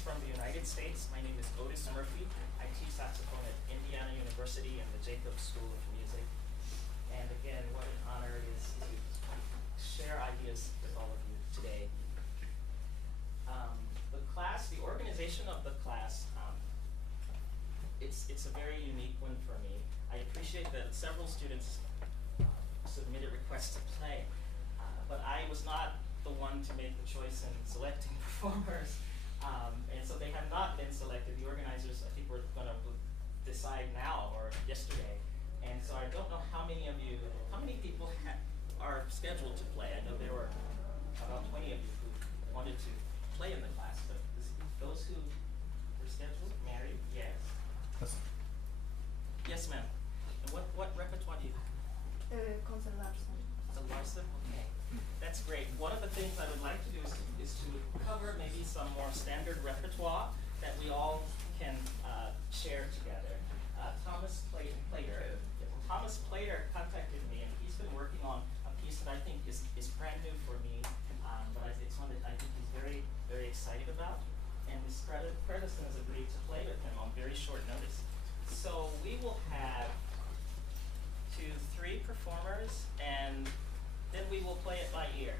from the United States. My name is Otis Murphy. I teach saxophone at Indiana University and the Jacobs School of Music. And again, what an honor it is to share ideas with all of you today. The organization of the class, it's a very unique one for me. I appreciate that several students submitted requests to play, but I was not the one to make the choice in selecting performers, and so they have not been selected. The organizers, I think, were going to decide now or yesterday, and so I don't know how many people are scheduled to play. I know there were about 20 of you who wanted to play in the class, but those who were scheduled, Mary, yes. Yes, ma'am. And what repertoire do you have? Concert Larson. The Larson? Okay. That's great. One of the things I would like to do is to cover maybe some more standard repertoire that we all can share together. Thomas Plater contacted me, and he's been working on a piece that I think is brand new for me, but it's one that I think he's very, very excited about. And Ms. Fredison has agreed to play with him on very short notice. So we will have 3 performers, and then we will play it by ear.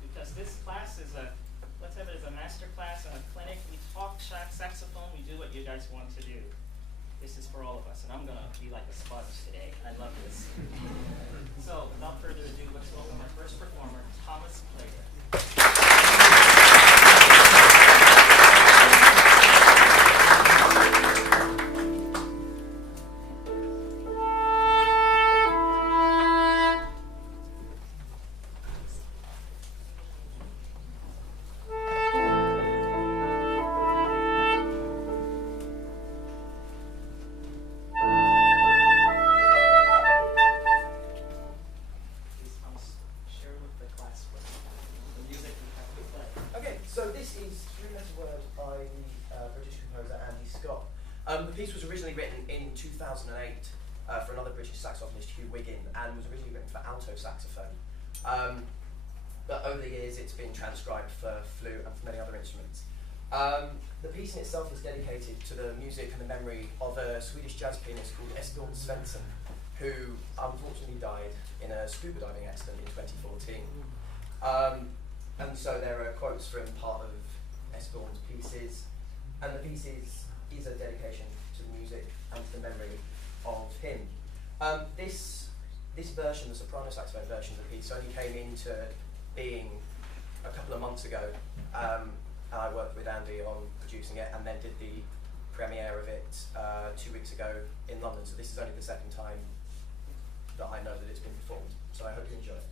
Because this class is let's have it as a master class and a clinic. We talk saxophone, we do what you guys want to do. This is for all of us, and I'm gonna be like a sponge today. I love this. So without further ado, let's welcome our first performer, Thomas Plater. The piece was originally written in 2008 for another British saxophonist, Hugh Wiggin, and was originally written for alto saxophone. But over the years, it's been transcribed for flute and for many other instruments. The piece in itself is dedicated to the music and the memory of a Swedish jazz pianist called Svensson, who unfortunately died in a scuba diving accident in 2014. And so there are quotes from part of Esbjorn's pieces, and the piece is a dedication to the music and to the memory of him. This version, the soprano saxophone version of the piece, only came into being a couple of months ago, and I worked with Andy on producing it, and then did the premiere of it 2 weeks ago in London. So this is only the second time that I know that it's been performed. So I hope you enjoy it.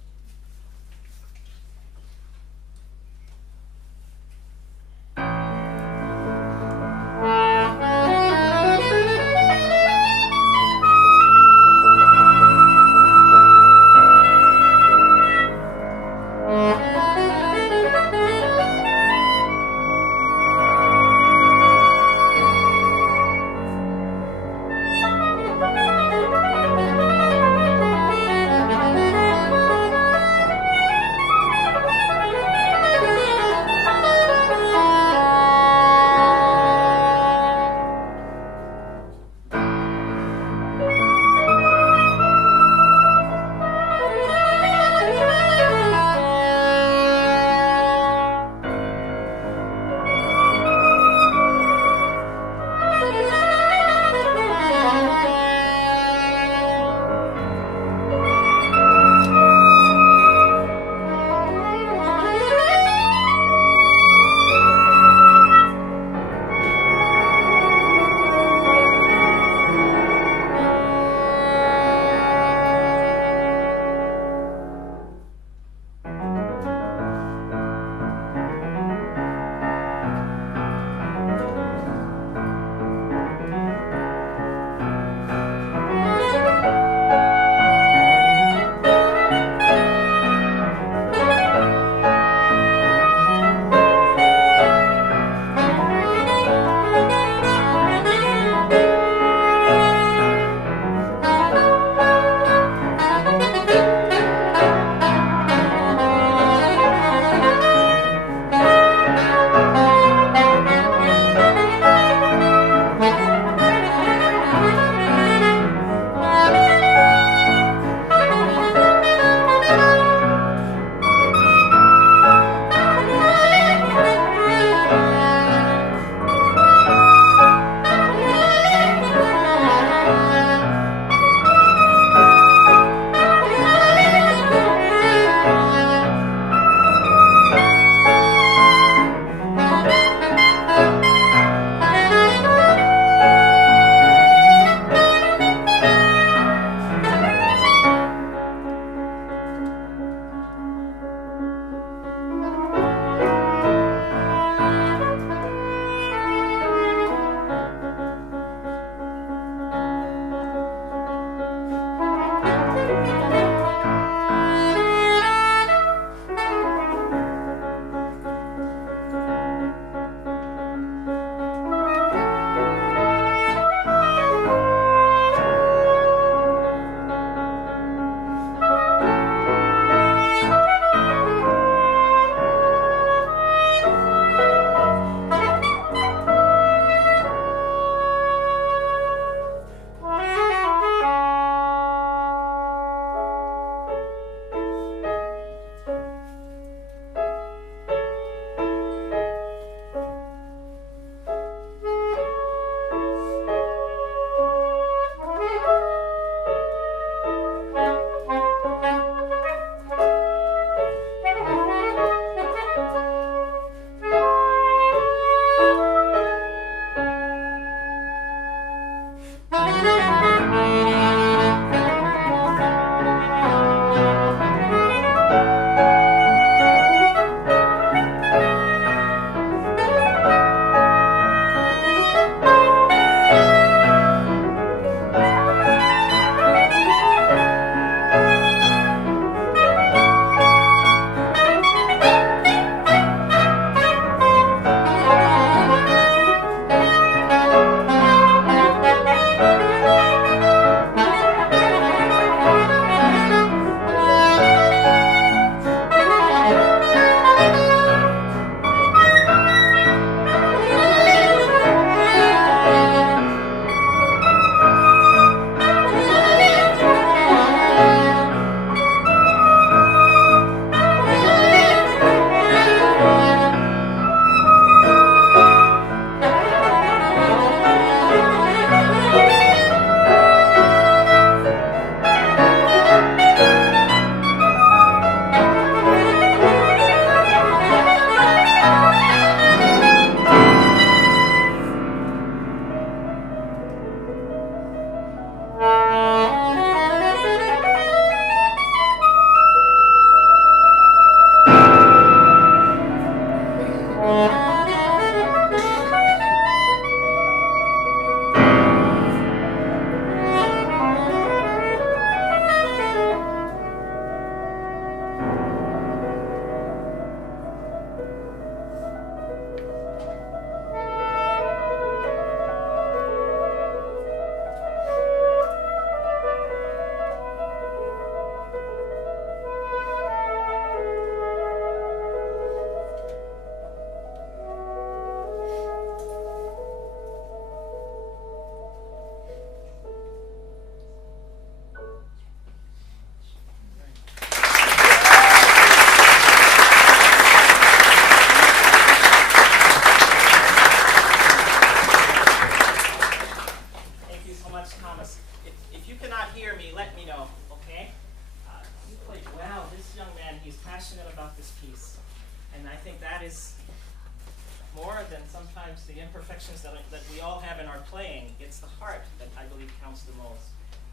imperfections that we all have in our playing, it's the heart that I believe counts the most.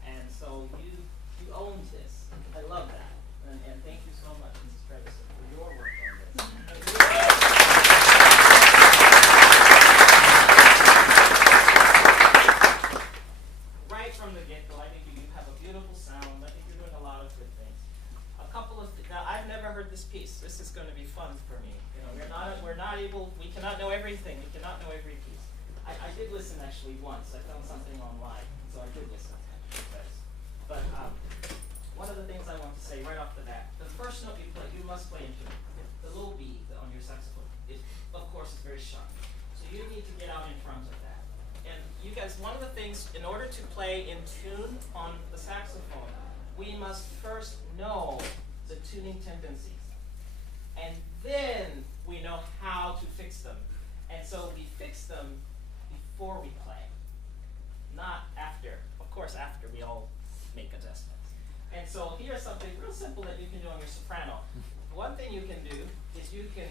And so you owned this. I love that. And thank you so much, Mrs. Trevison, for your work on this. Right from the get-go, I think you have a beautiful sound. I think you're doing a lot of good things. Now I've never heard this piece. This is going to be fun for me. You know, we cannot know everything. We cannot know every piece. I did listen actually once. I found something online, so I did listen. But one of the things I want to say right off the bat, the first note you play, you must play in tune. The low B on your saxophone, of course, is very sharp. So you need to get out in front of that. And you guys, one of the things, in order to play in tune on the saxophone, we must first know the tuning tendencies. And then we know how to fix them. And so we fix them before we play, not after. Of course, after we all make adjustments. And so here's something real simple that you can do on your soprano. One thing you can do is you can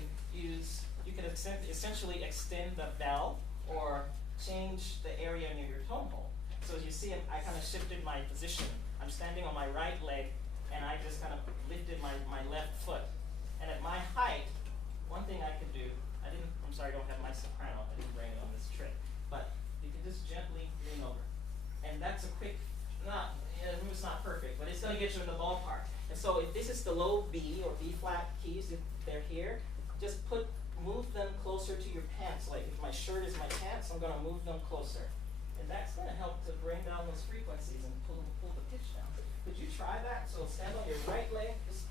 essentially extend the bell or change the area near your tone hole. So as you see, I kind of shifted my position. I'm standing on my right leg, and I just kind of lifted my left foot. And at my height, one thing I could do, I'm sorry, I don't have my soprano, I didn't bring it on this trick, but you can just gently lean over. And that's a quick, it's not perfect, but it's going to get you in the ballpark. And so if this is the low B or B flat keys, if they're here, just move them closer to your pants. Like if my shirt is my pants, I'm going to move them closer. And that's going to help to bring down those frequencies and pull the pitch down. Could you try that? So stand on your right leg, just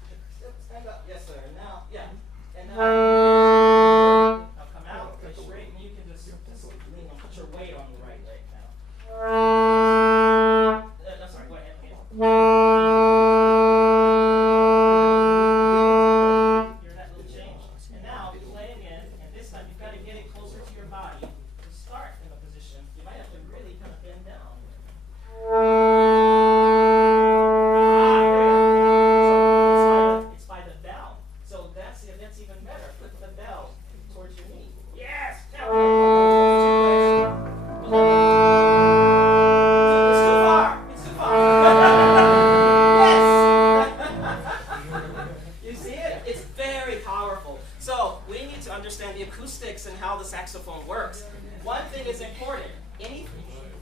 stand up. Yes, sir. And now, yeah. And now come out, push straight, and you can just lean on, put your weight on the right leg now. Sorry, go ahead. Hear that little change? And now play again, and this time you've got to get it closer to your body to start in the position. You might have to really kind of bend down. So it's by the bell. So that's even better. Put the bell towards your knee. Yes! Now, it's too far. It's too far. Yes! You see it? It's very powerful. So we need to understand the acoustics and how the saxophone works. One thing is important.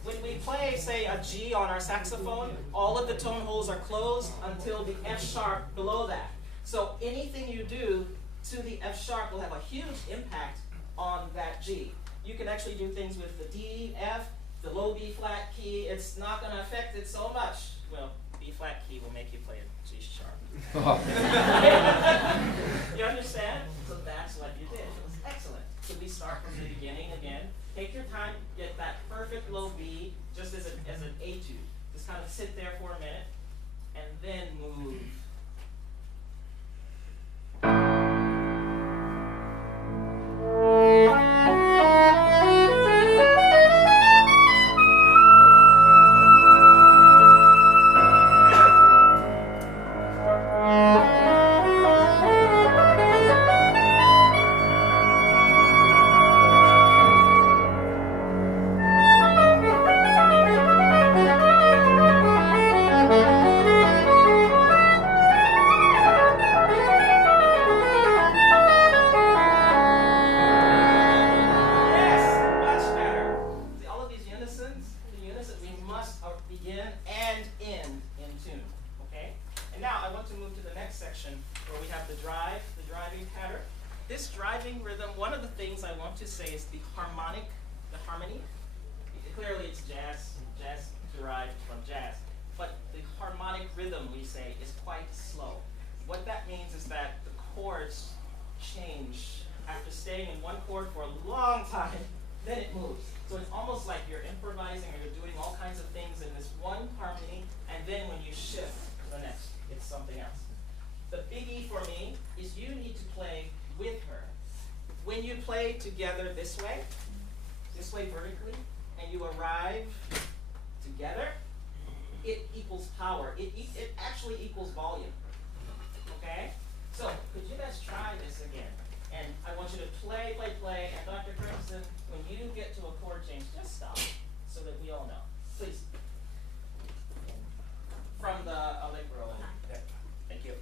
When we play, say, a G on our saxophone, all of the tone holes are closed until the F sharp below that. So anything you do to the F sharp will have a huge impact on that G. You can actually do things with the D, F, the low B flat key. It's not going to affect it so much. Well, B flat key will make you play a G sharp. You understand? So that's what you did. It was excellent. So we start from the beginning again. Take your time, get that perfect low B, just as an etude. Just kind of sit there for a minute, and then move. Together this way vertically, and you arrive together, it equals power. It actually equals volume. Okay? So, could you guys try this again? And I want you to play, play, play, and Dr. Crimson, when you get to a chord change, just stop so that we all know. Please. From the Allegro. Thank you.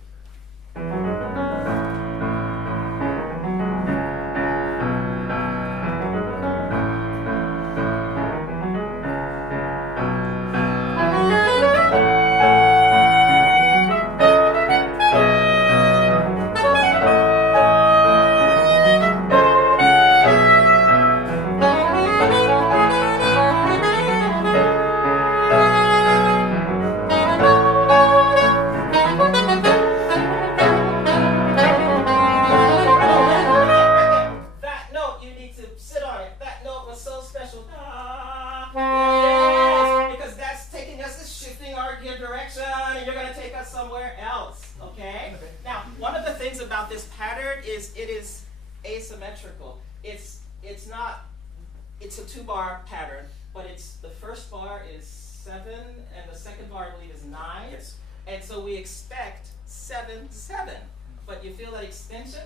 It's a 2-bar pattern, but the first bar is 7, and the second bar, I believe, is 9. Yes. And so we expect 7, 7. But you feel that extension?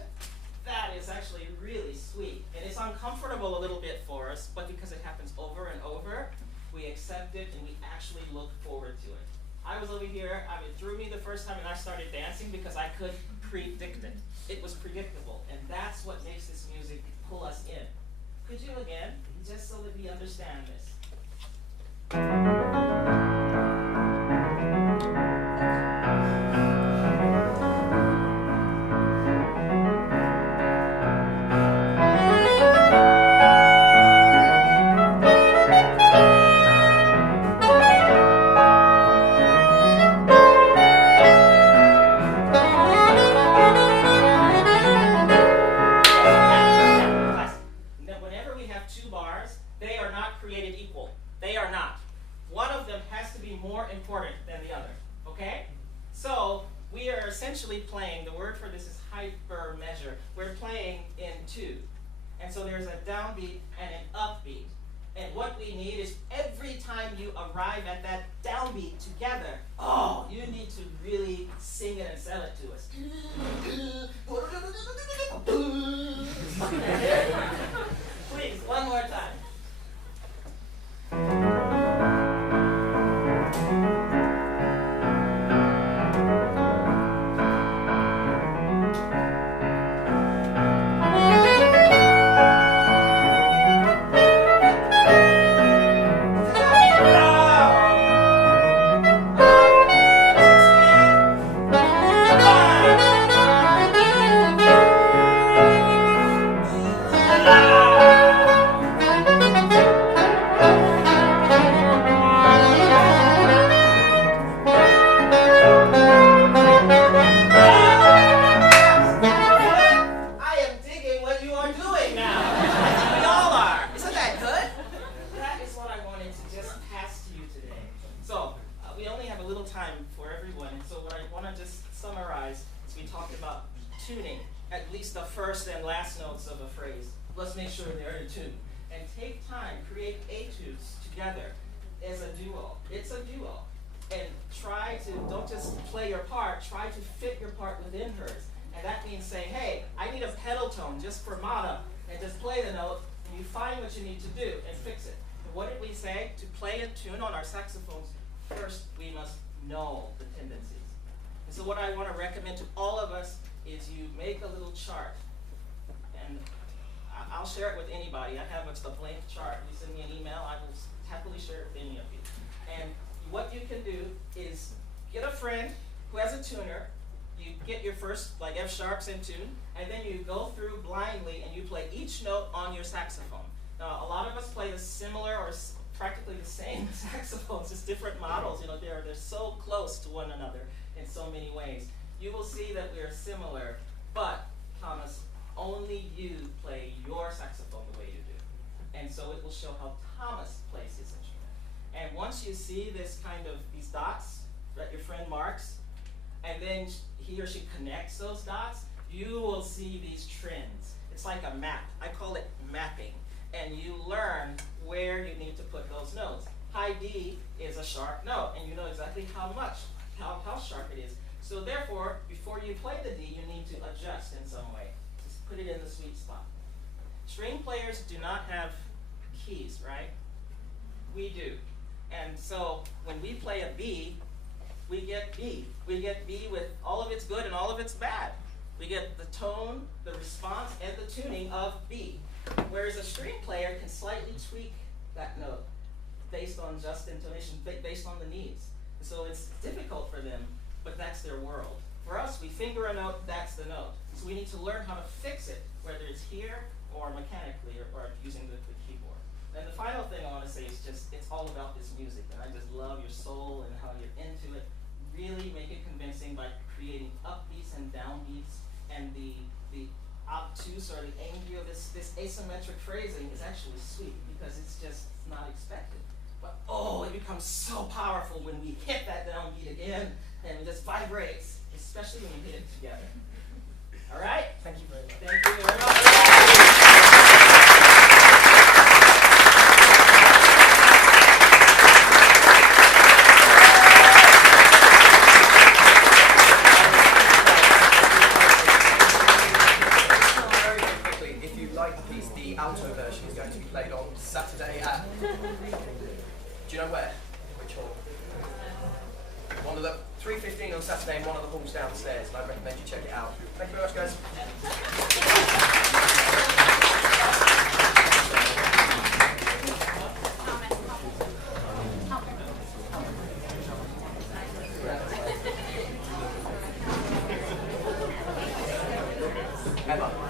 That is actually really sweet. And it's uncomfortable a little bit for us, but because it happens over and over, we accept it and we actually look forward to it. I was over here, it threw me the first time, and I started dancing because I could predict it. It was predictable, and that's what makes this music pull us in. Could you again, just so that we understand this? Playing, the word for this is hyper measure. We're playing in 2. And so there's a downbeat and an upbeat. And what we need is every time you arrive at that downbeat together, oh, you need to really sing it and sell it to us. Please, one more time. Let's make sure they're in tune. And take time, create etudes together as a duo. It's a duo. And try to, don't just play your part, try to fit your part within hers. And that means saying, hey, I need a pedal tone just for Mata, and just play the note, and you find what you need to do and fix it. And what did we say? To play a tune on our saxophones, first we must know the tendencies. And so what I want to recommend to all of us is you make a little chart. And I'll share it with anybody. I have a blank chart. You send me an email, I will happily share it with any of you. And what you can do is get a friend who has a tuner. You get your first, like F sharps in tune, and then you go through blindly and you play each note on your saxophone. Now, a lot of us play the similar or practically the same saxophones, just different models. You know, they're so close to one another in so many ways. You will see that we are similar, but Thomas, only you play your saxophone the way you do. And so it will show how Thomas plays his instrument. And once you see this kind of, these dots that your friend marks, and then he or she connects those dots, you will see these trends. It's like a map. I call it mapping. And you learn where you need to put those notes. High D is a sharp note, and you know exactly how sharp it is. So therefore, before you play the D, you need to adjust in some way. Just put it in the sweet spot. String players do not have keys, right? We do. And so when we play a B, we get B. We get B with all of its good and all of its bad. We get the tone, the response, and the tuning of B. Whereas a string player can slightly tweak that note based on just intonation, based on the needs. So it's difficult for them, but that's their world. For us, we finger a note, that's the note. So we need to learn how to fix it, whether it's here or mechanically or using the keyboard. And the final thing I want to say is just, it's all about this music. And I just love your soul and how you're into it. Really make it convincing by creating upbeats and downbeats. And the obtuse or the angry or this asymmetric phrasing is actually sweet because it's just not expected. But oh, it becomes so powerful when we hit that downbeat again and it just vibrates, especially when we hit it together. All right? Thank you very much. Thank you very much. The alto version is going to be played on Saturday at, do you know where? Which hall? One of the 3:15 on Saturday in one of the halls downstairs, and I recommend you check it out. Thank you very much, guys. Emma.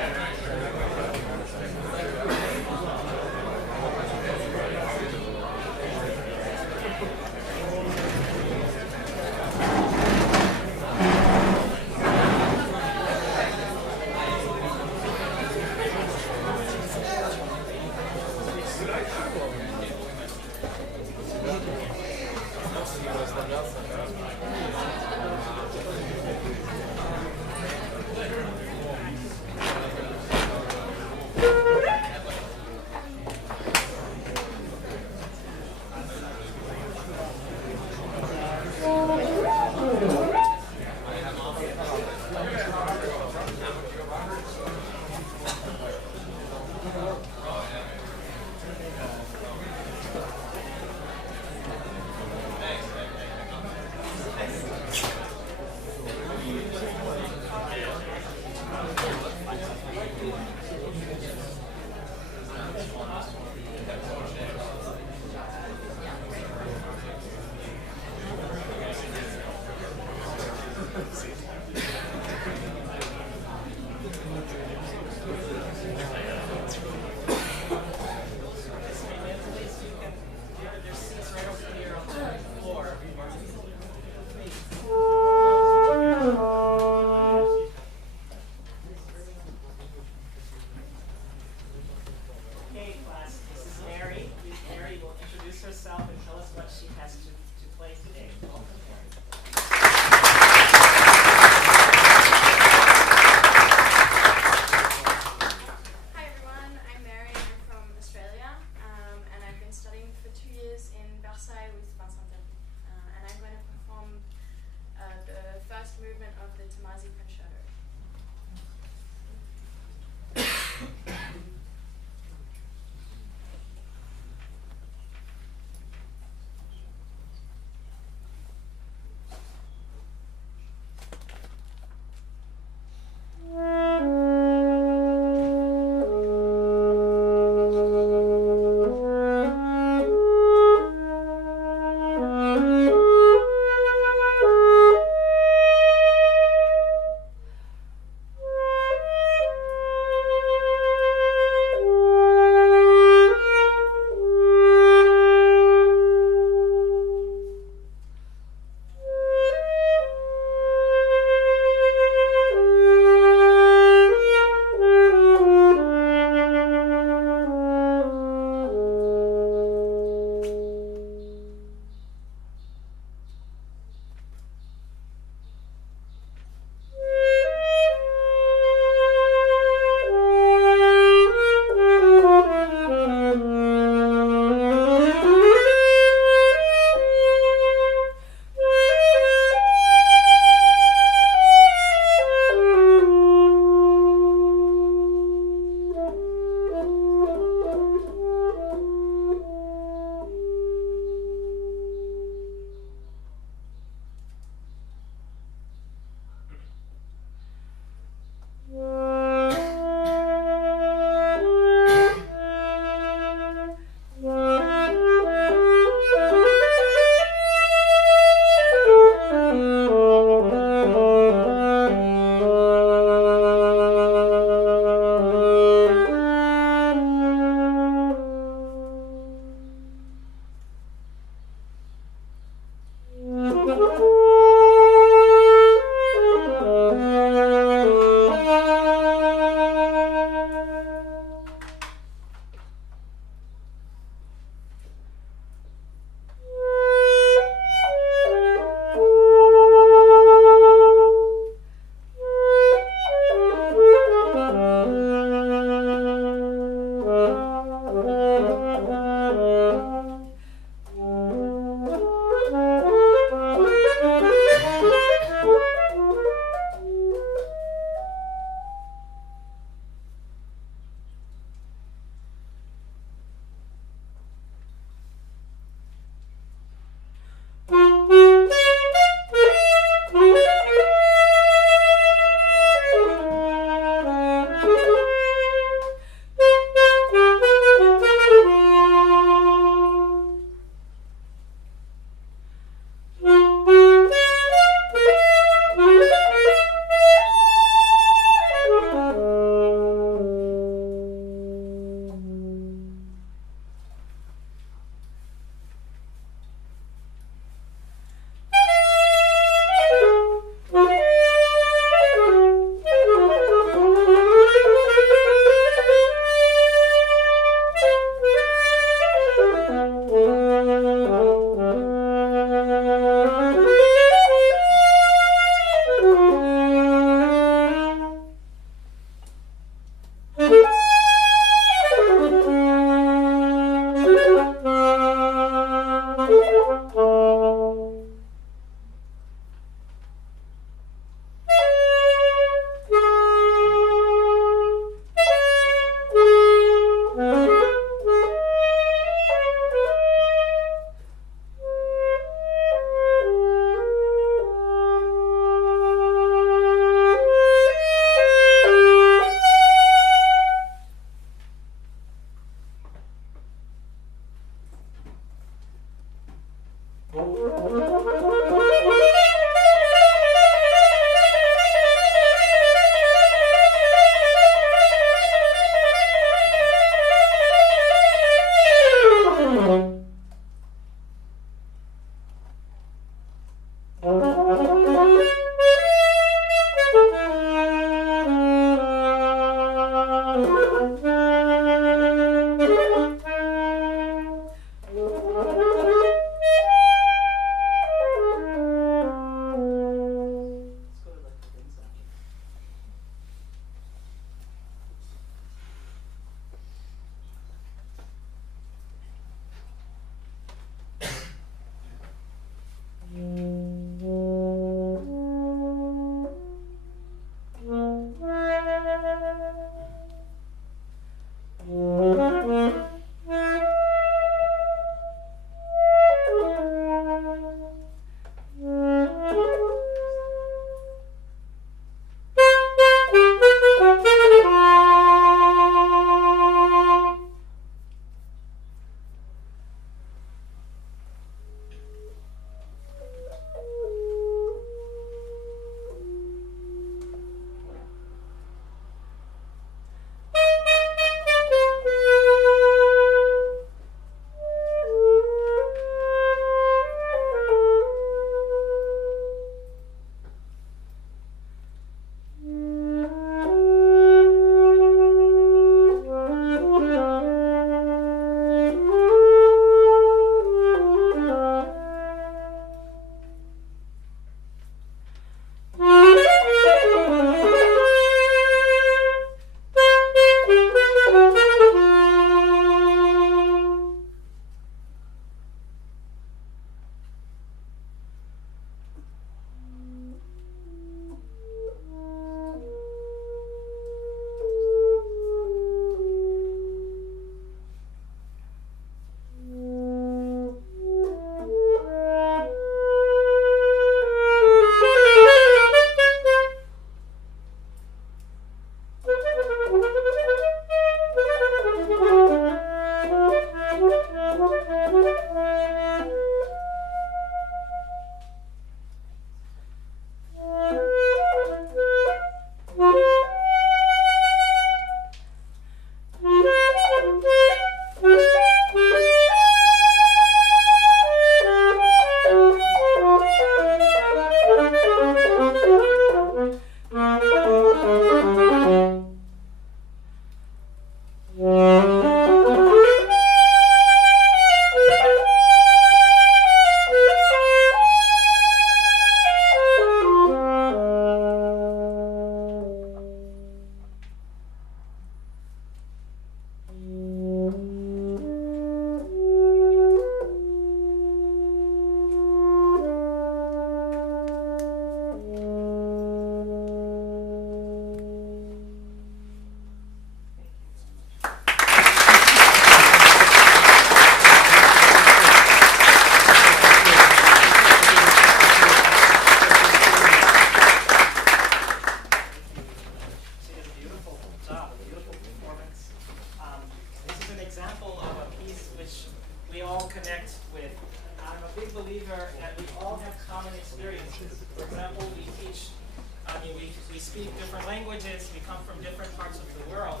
we speak different languages, we come from different parts of the world,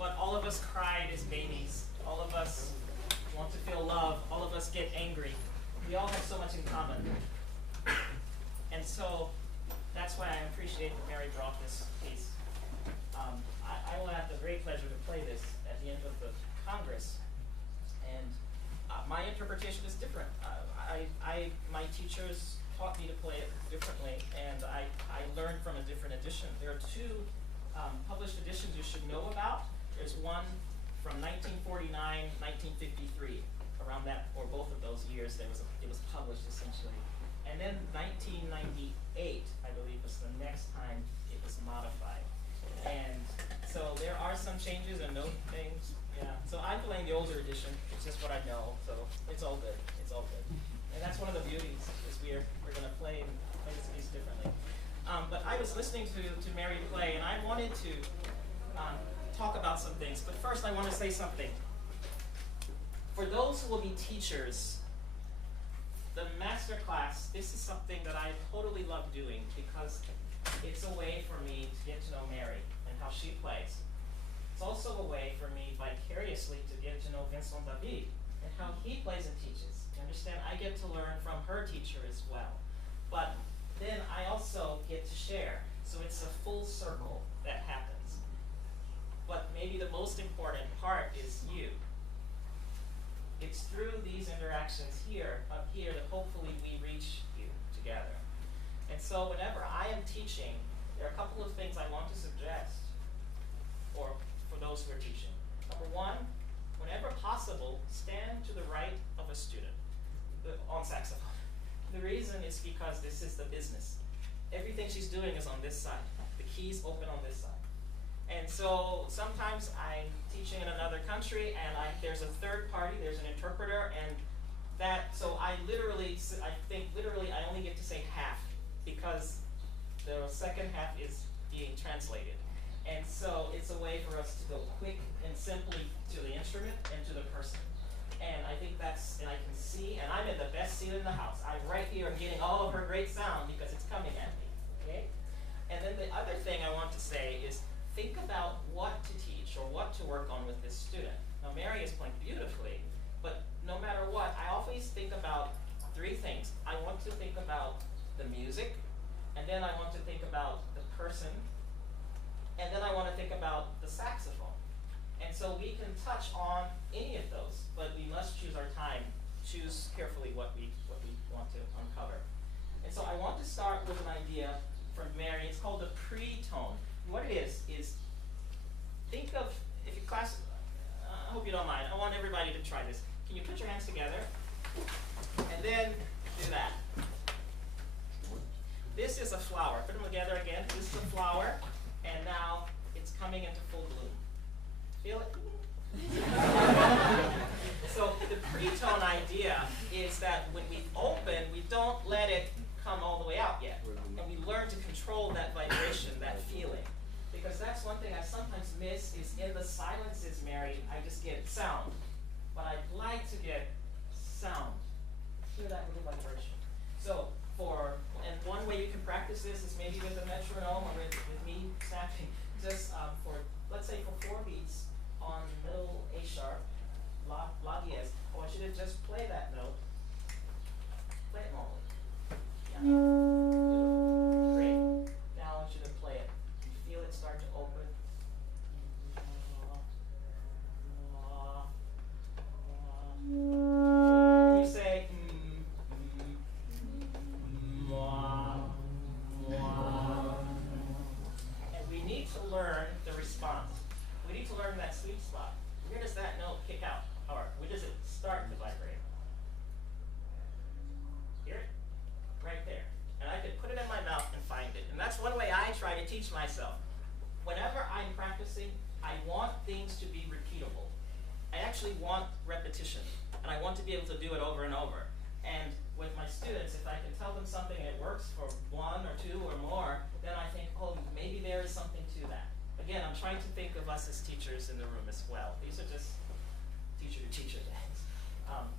but all of us cried as babies. All of us want to feel love. All of us get angry. We all have so much in common. And so that's why I appreciate that Mary brought this piece. I will have the great pleasure to play this at the end of the Congress. And my interpretation is different. My teachers taught me to play it differently, and I learned from a different edition. There are two published editions you should know about. There's one from 1949, 1953. Around that, or both of those years, it was published essentially. And then 1998, I believe, was the next time it was modified. And so there are some changes and no things. Yeah. So I'm playing the older edition. It's just what I know. So it's all good. It's all good. And that's one of the beauties, is we're going to play this piece differently. But I was listening to Mary play, and I wanted to talk about some things. But first, I want to say something. For those who will be teachers, the master class, this is something that I totally love doing because it's a way for me to get to know Mary and how she plays. It's also a way for me vicariously to get to know Vincent David and how he plays and teaches. You understand? I get to learn from her teacher as well. But then I also get to share. So it's a full circle that happens. But maybe the most important part is you. It's through these interactions here, up here, that hopefully we reach you together. And so whenever I am teaching, there are a couple of things I want to suggest, or for those who are teaching. Number one, whenever possible, stand to the right of a student on saxophone. The reason is because this is the business. Everything she's doing is on this side. The keys open on this side. And so sometimes I'm teaching in another country and there's a third party, there's an interpreter, and so I think literally I only get to say half because the second half is being translated. And so it's a way for us to go quick and simply to the instrument and to the person. And I think and I can see, and I'm in the best seat in the house. I'm right here, I'm getting all of her great sound because it's coming at me, okay? And then the other thing I want to say is, think about what to teach or what to work on with this student. Now, Mary is playing beautifully, but no matter what, I always think about three things. I want to think about the music, and then I want to think about the person, and then I want to think about the saxophone. And so we can touch on any of those, but we must choose our time, choose carefully what we want to uncover. And so I want to start with an idea from Mary. It's called the pre-tone. What it is think of, if you class, I hope you don't mind, I want everybody to try this. Can you put your hands together? And then do that. This is a flower. Put them together again. This is a flower, and now it's coming into full bloom. Feel it? So the pre-tone idea is that when we open, we don't let it come all the way out yet. And we learn to control that vibration, that feeling. Because that's one thing I sometimes miss is in the silences, Mary, I just get sound. But I'd like to get sound. Hear that little vibration. So and one way you can practice this is maybe with a metronome or with me snapping. Just let's say for 4 beats on middle A sharp, La diez, I want you to just play that note. Play it normally. Yeah. Beautiful. Great. Now I want you to play it. You feel it start to open. Can you say and we need to learn the response. We need to learn that sweet spot. Where does that note kick out? Or where does it start to vibrate? Hear it? Right there. And I could put it in my mouth and find it. And that's one way I try to teach myself. Whenever I'm practicing, I want things to be repeatable. I actually want repetition. And I want to be able to do it over and over. And with my students, if I can tell them something and it works for 1 or 2 or more, then I think, oh, maybe there is something to that. Again, I'm trying to think of us as teachers in the room as well. These are just teacher things.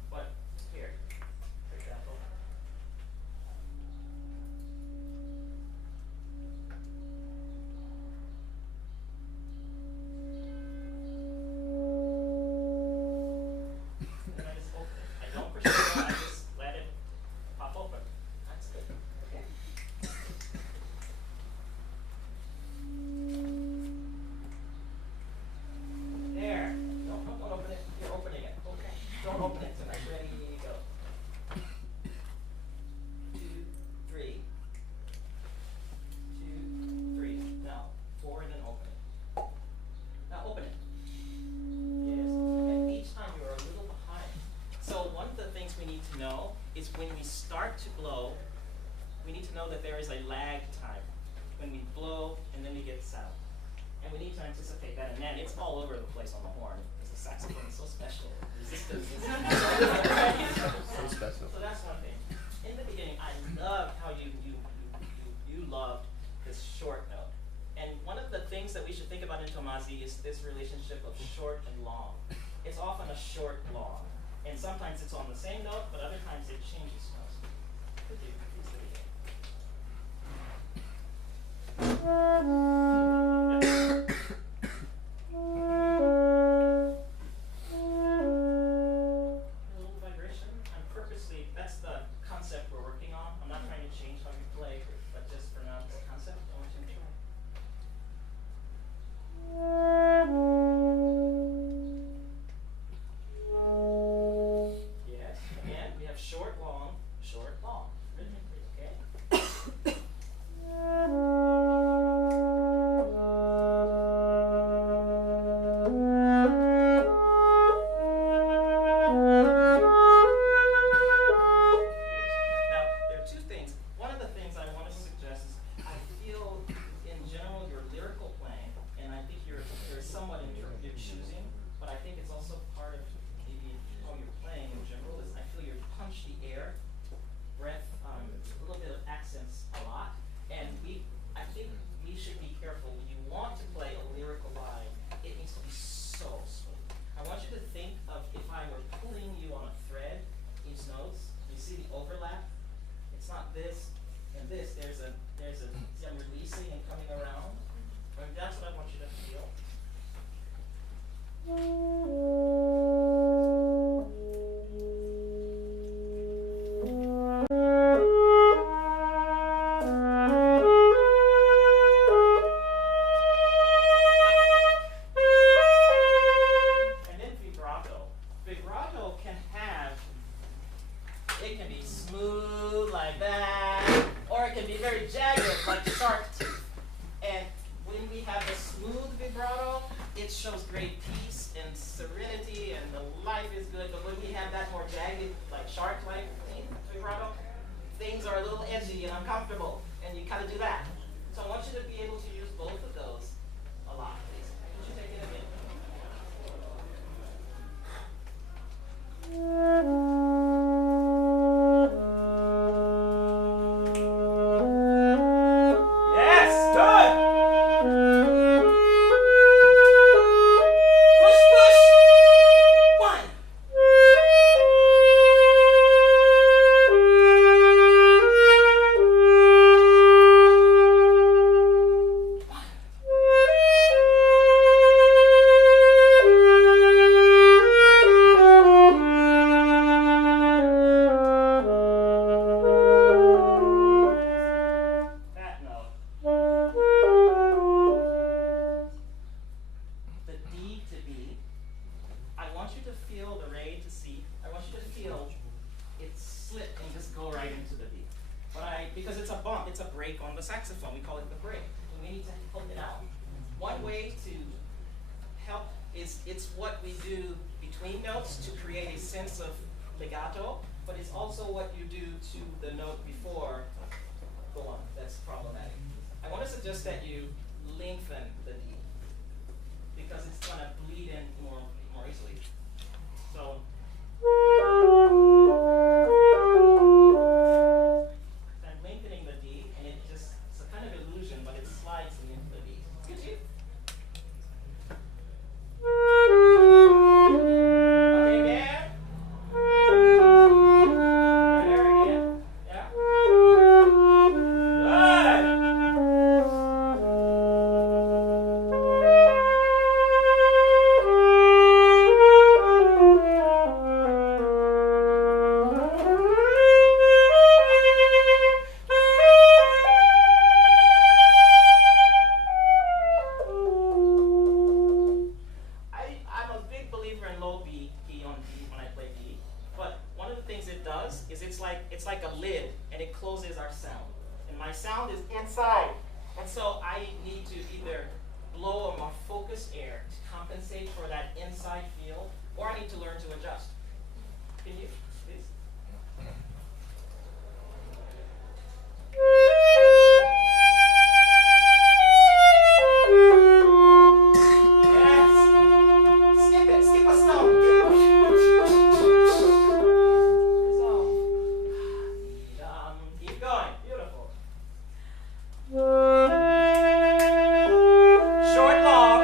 But here, for example. And I just open it. I don't push it down, I just let it pop open. That's good. Okay. There. Don't open it. You're opening it. Okay. Don't open it. So I'm ready to go. 2, 3. 2, 3. Now, forward and open it. Now open it. Yes. And each time you're a little behind. So one of the things we need to know is when we start to blow, we need to know that there is a lag time. When we blow and then we get sound. And we need to anticipate that. And then it's all over the place on the horn. Because the saxophone is so special. Resistance. So special. So that's one thing. In the beginning, I loved how you loved this short note. And one of the things that we should think about in Tomazi is this relationship of short and long. It's often a short long. And sometimes it's on the same note, but other times it changes notes. Could you please do it again? smooth like that, or it can be very jagged like shark teeth. And when we have a smooth vibrato, it shows great peace and serenity, and the life is good. But when we have that more jagged, like shark-like vibrato, things are a little edgy and uncomfortable, and you kind of do that. So I want you to be able to use both of those a lot, please. Would you take it again? Yes, good. Push, push. One. That note. The D to B. I want you to feel the re to C. I want you to feel it slip and just go right into the B. Because it's a bump, it's a break on the saxophone. We call it the break. And we need to hold it out. One way to help is it's what we do between notes to create a sense of legato, but it's also what you do to the note before the one that's problematic. I want to suggest that you lengthen the D because it's going to bleed in more easily. So I'm lengthening the D, and it's a kind of illusion, but it slides into the D. Good, Chief? Okay, again. There again. Yeah. I'm a big believer in low B key on D when I play D, but one of the things it does is it's like a lid, and it closes our sound. And my sound is inside, and so I need to either blow a more focused air to compensate for that inside feel, or I need to learn to adjust. Can you, please? Yes. Skip it. Skip a stone. So, keep going. Beautiful. Short, long.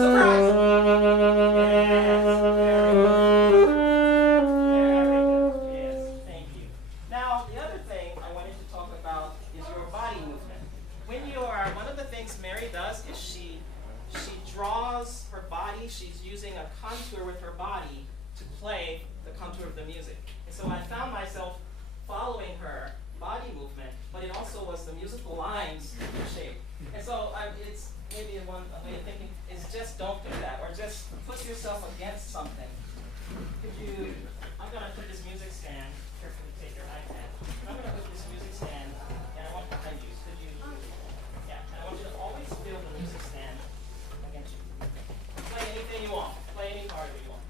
Surprise. Yes. Very good. Yes. Thank you. Now, the other thing I wanted to talk about is your body movement. When you are, one of the things Mary does is she draws her body. She's using a contour with her body to play the contour of the music. And so I found myself following her body movement, but it also was the musical lines shape. And so it's maybe a way of thinking is just don't do that, or just put yourself against something. Could you, I'm going to put this music stand, carefully take your iPad. I'm going to put this music stand, and I want behind you. Could you, yeah, and I want you to always feel the music stand against you. Play anything you want. Play any part you want.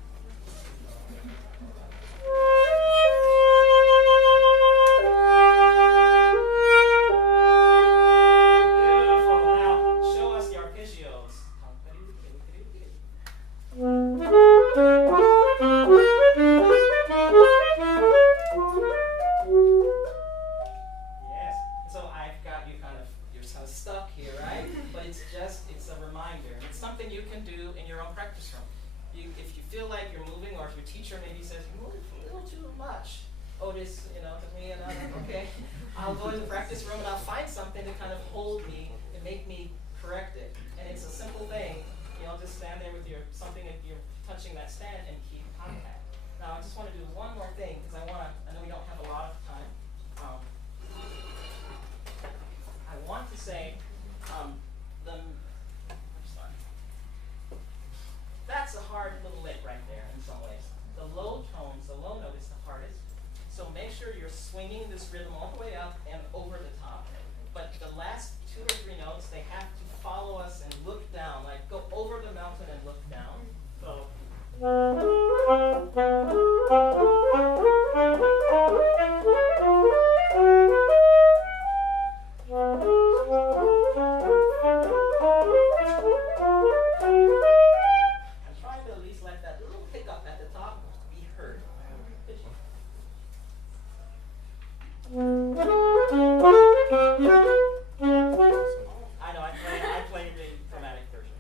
Beautiful. Now, show us the arpeggios. Yes. So I've got you you're kind of stuck here, right? But it's a reminder. It's something you can do in your own practice room. If you feel like you're moving, or if your teacher maybe says, you're moving a little too much, Otis, to me, and I'm like, okay, I'll go in the practice room and I'll find something to kind of hold me and make me correct it. And it's a simple thing. Just stand there with something that you're touching that stand and keep contact. Now, I just want to do one more thing because I know we don't have a lot of time. I want to say, I'm sorry. That's that's a hard little lick right there in some ways. The low tones, the low note is the hardest. So make sure you're swinging this rhythm all the way up and over the top. But the last 2 or 3 notes, they have to follow us and look down, like go over the mountain and look down. So. I'm trying to at least let that little hiccup at the top be heard. I know, I played the dramatic version.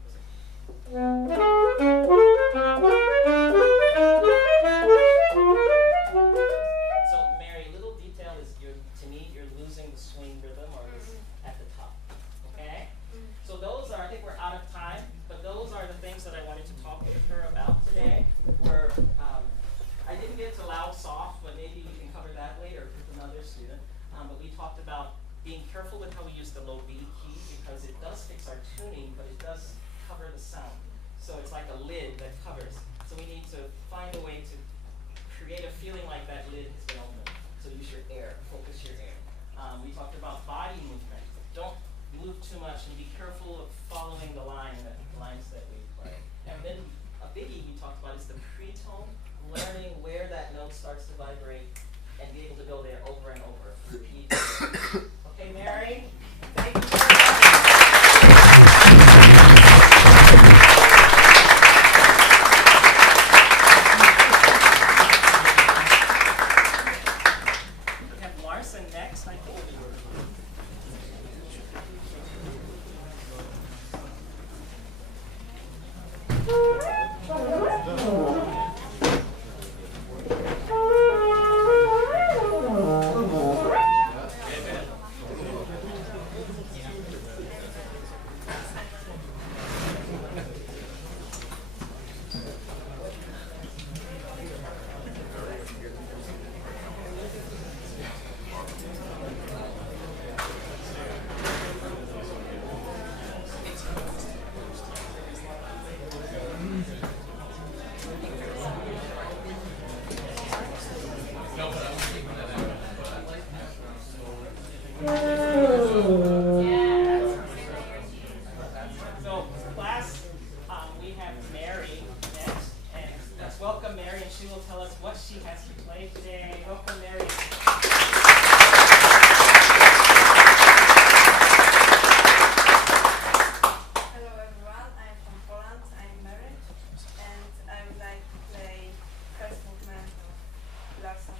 So, Mary, little detail is to me, you're losing the swing rhythm or this at the top. Okay? So those are, I think we're out of time, but those are the things that I wanted to talk with her about today. Where I didn't get to loud soft, but maybe we can cover that later with another student. But we talked about being careful with how we use the low B key because it does fix our tuning, but it does cover the sound. So it's like a lid that covers. So we need to find a way to create a feeling like that lid has been opened. So use your air, focus your air. We talked about body movement. Don't move too much and be careful of following the lines that we play. And then a biggie we talked about is the pre-tone, learning where that note starts to vibrate and be able to go there over and over. Repeat. Okay, Mary? Thank you very We have Larson next, I think. So, class, we have Mary next, and let's welcome Mary, and she will tell us what she has to play today. Welcome, Mary. Hello everyone, I'm from Poland, I'm Mary, and I would like to play first movement of Larson.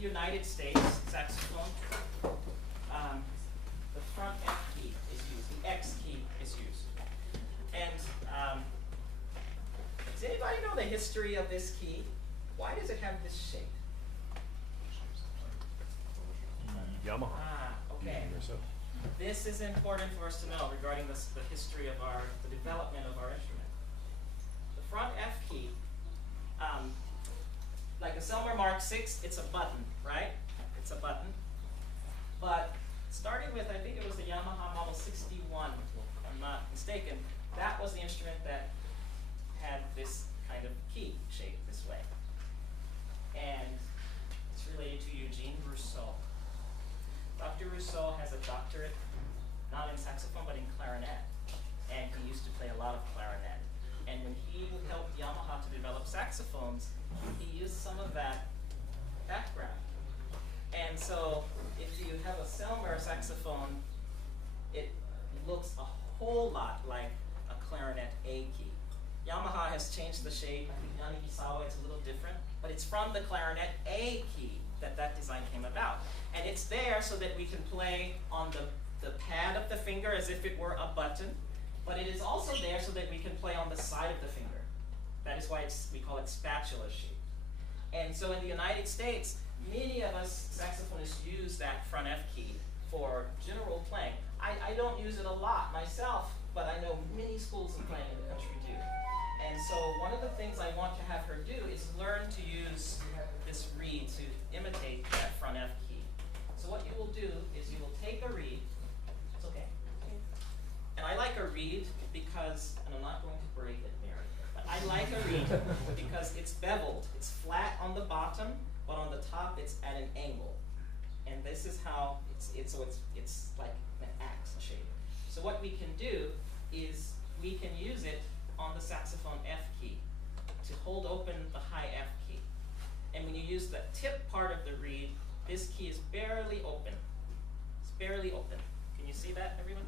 the United States saxophone, the front F key is used, the X key is used. And does anybody know the history of this key? Why does it have this shape? Yamaha. Ah, okay. This is important for us to know regarding the history of the development of our instrument. The front F key, like a Selmer Mark VI, it's a button, right? It's a button. But starting with, I think it was the Yamaha Model 61, if I'm not mistaken, that was the instrument that had this kind of key shape this way. And it's related to Eugene Rousseau. Dr. Rousseau has a doctorate, not in saxophone, but in clarinet. And he used to play a lot of clarinet. And when he helped Yamaha to develop saxophones, he used some of that background. And so if you have a Selmer saxophone, it looks a whole lot like a clarinet A key. Yamaha has changed the shape. I think Yanagisawa, it's a little different. But it's from the clarinet A key that design came about. And it's there so that we can play on the pad of the finger as if it were a button. But it is also there so that we can play on the side of the finger. That is why we call it spatula shape. And so in the United States, many of us saxophonists use that front F key for general playing. I don't use it a lot myself, but I know many schools of playing in the country do. And so one of the things I want to have her do is learn to use this reed to imitate that front F key. So what you will do is you will take a reed. It's okay. And I like a reed because, and I'm not going to break it, Mary, but I like a reed because it's beveled. It's flat on the bottom, but on the top it's at an angle. And this is how it's like an axe shape. So what we can do is we can use it on the saxophone F key to hold open the high F key. And when you use the tip part of the reed, this key is barely open. It's barely open. Can you see that, everyone?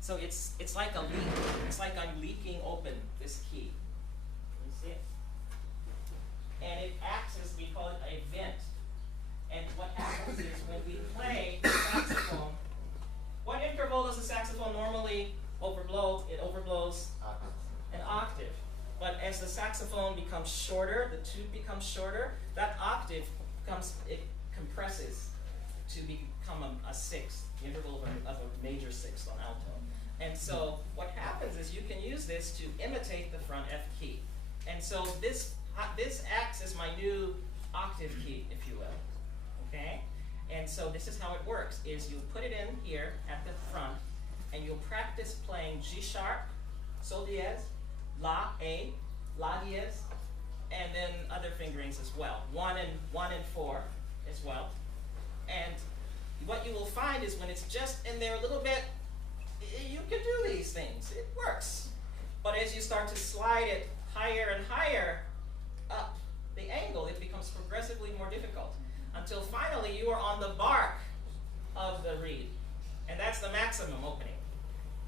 So it's like a leak. It's like I'm leaking open this key. Can you see it? And it acts as, we call it a vent. And what happens is when we play the saxophone, what interval does the saxophone normally overblow? It overblows an octave. But as the saxophone becomes shorter, the tube becomes shorter, that octave compresses to become a sixth, the interval of a major sixth on alto. And so what happens is you can use this to imitate the front F key. And so this acts as my new octave key, if you will. Okay? And so this is how it works, is you put it in here at the front, and you'll practice playing G sharp, sol diez, la, A, la diez, and then other fingerings as well. 1 and 4 as well. And what you will find is when it's just in there a little bit, you can do these things. It works. But as you start to slide it higher and higher up the angle, it becomes progressively more difficult until finally you are on the bark of the reed. And that's the maximum opening.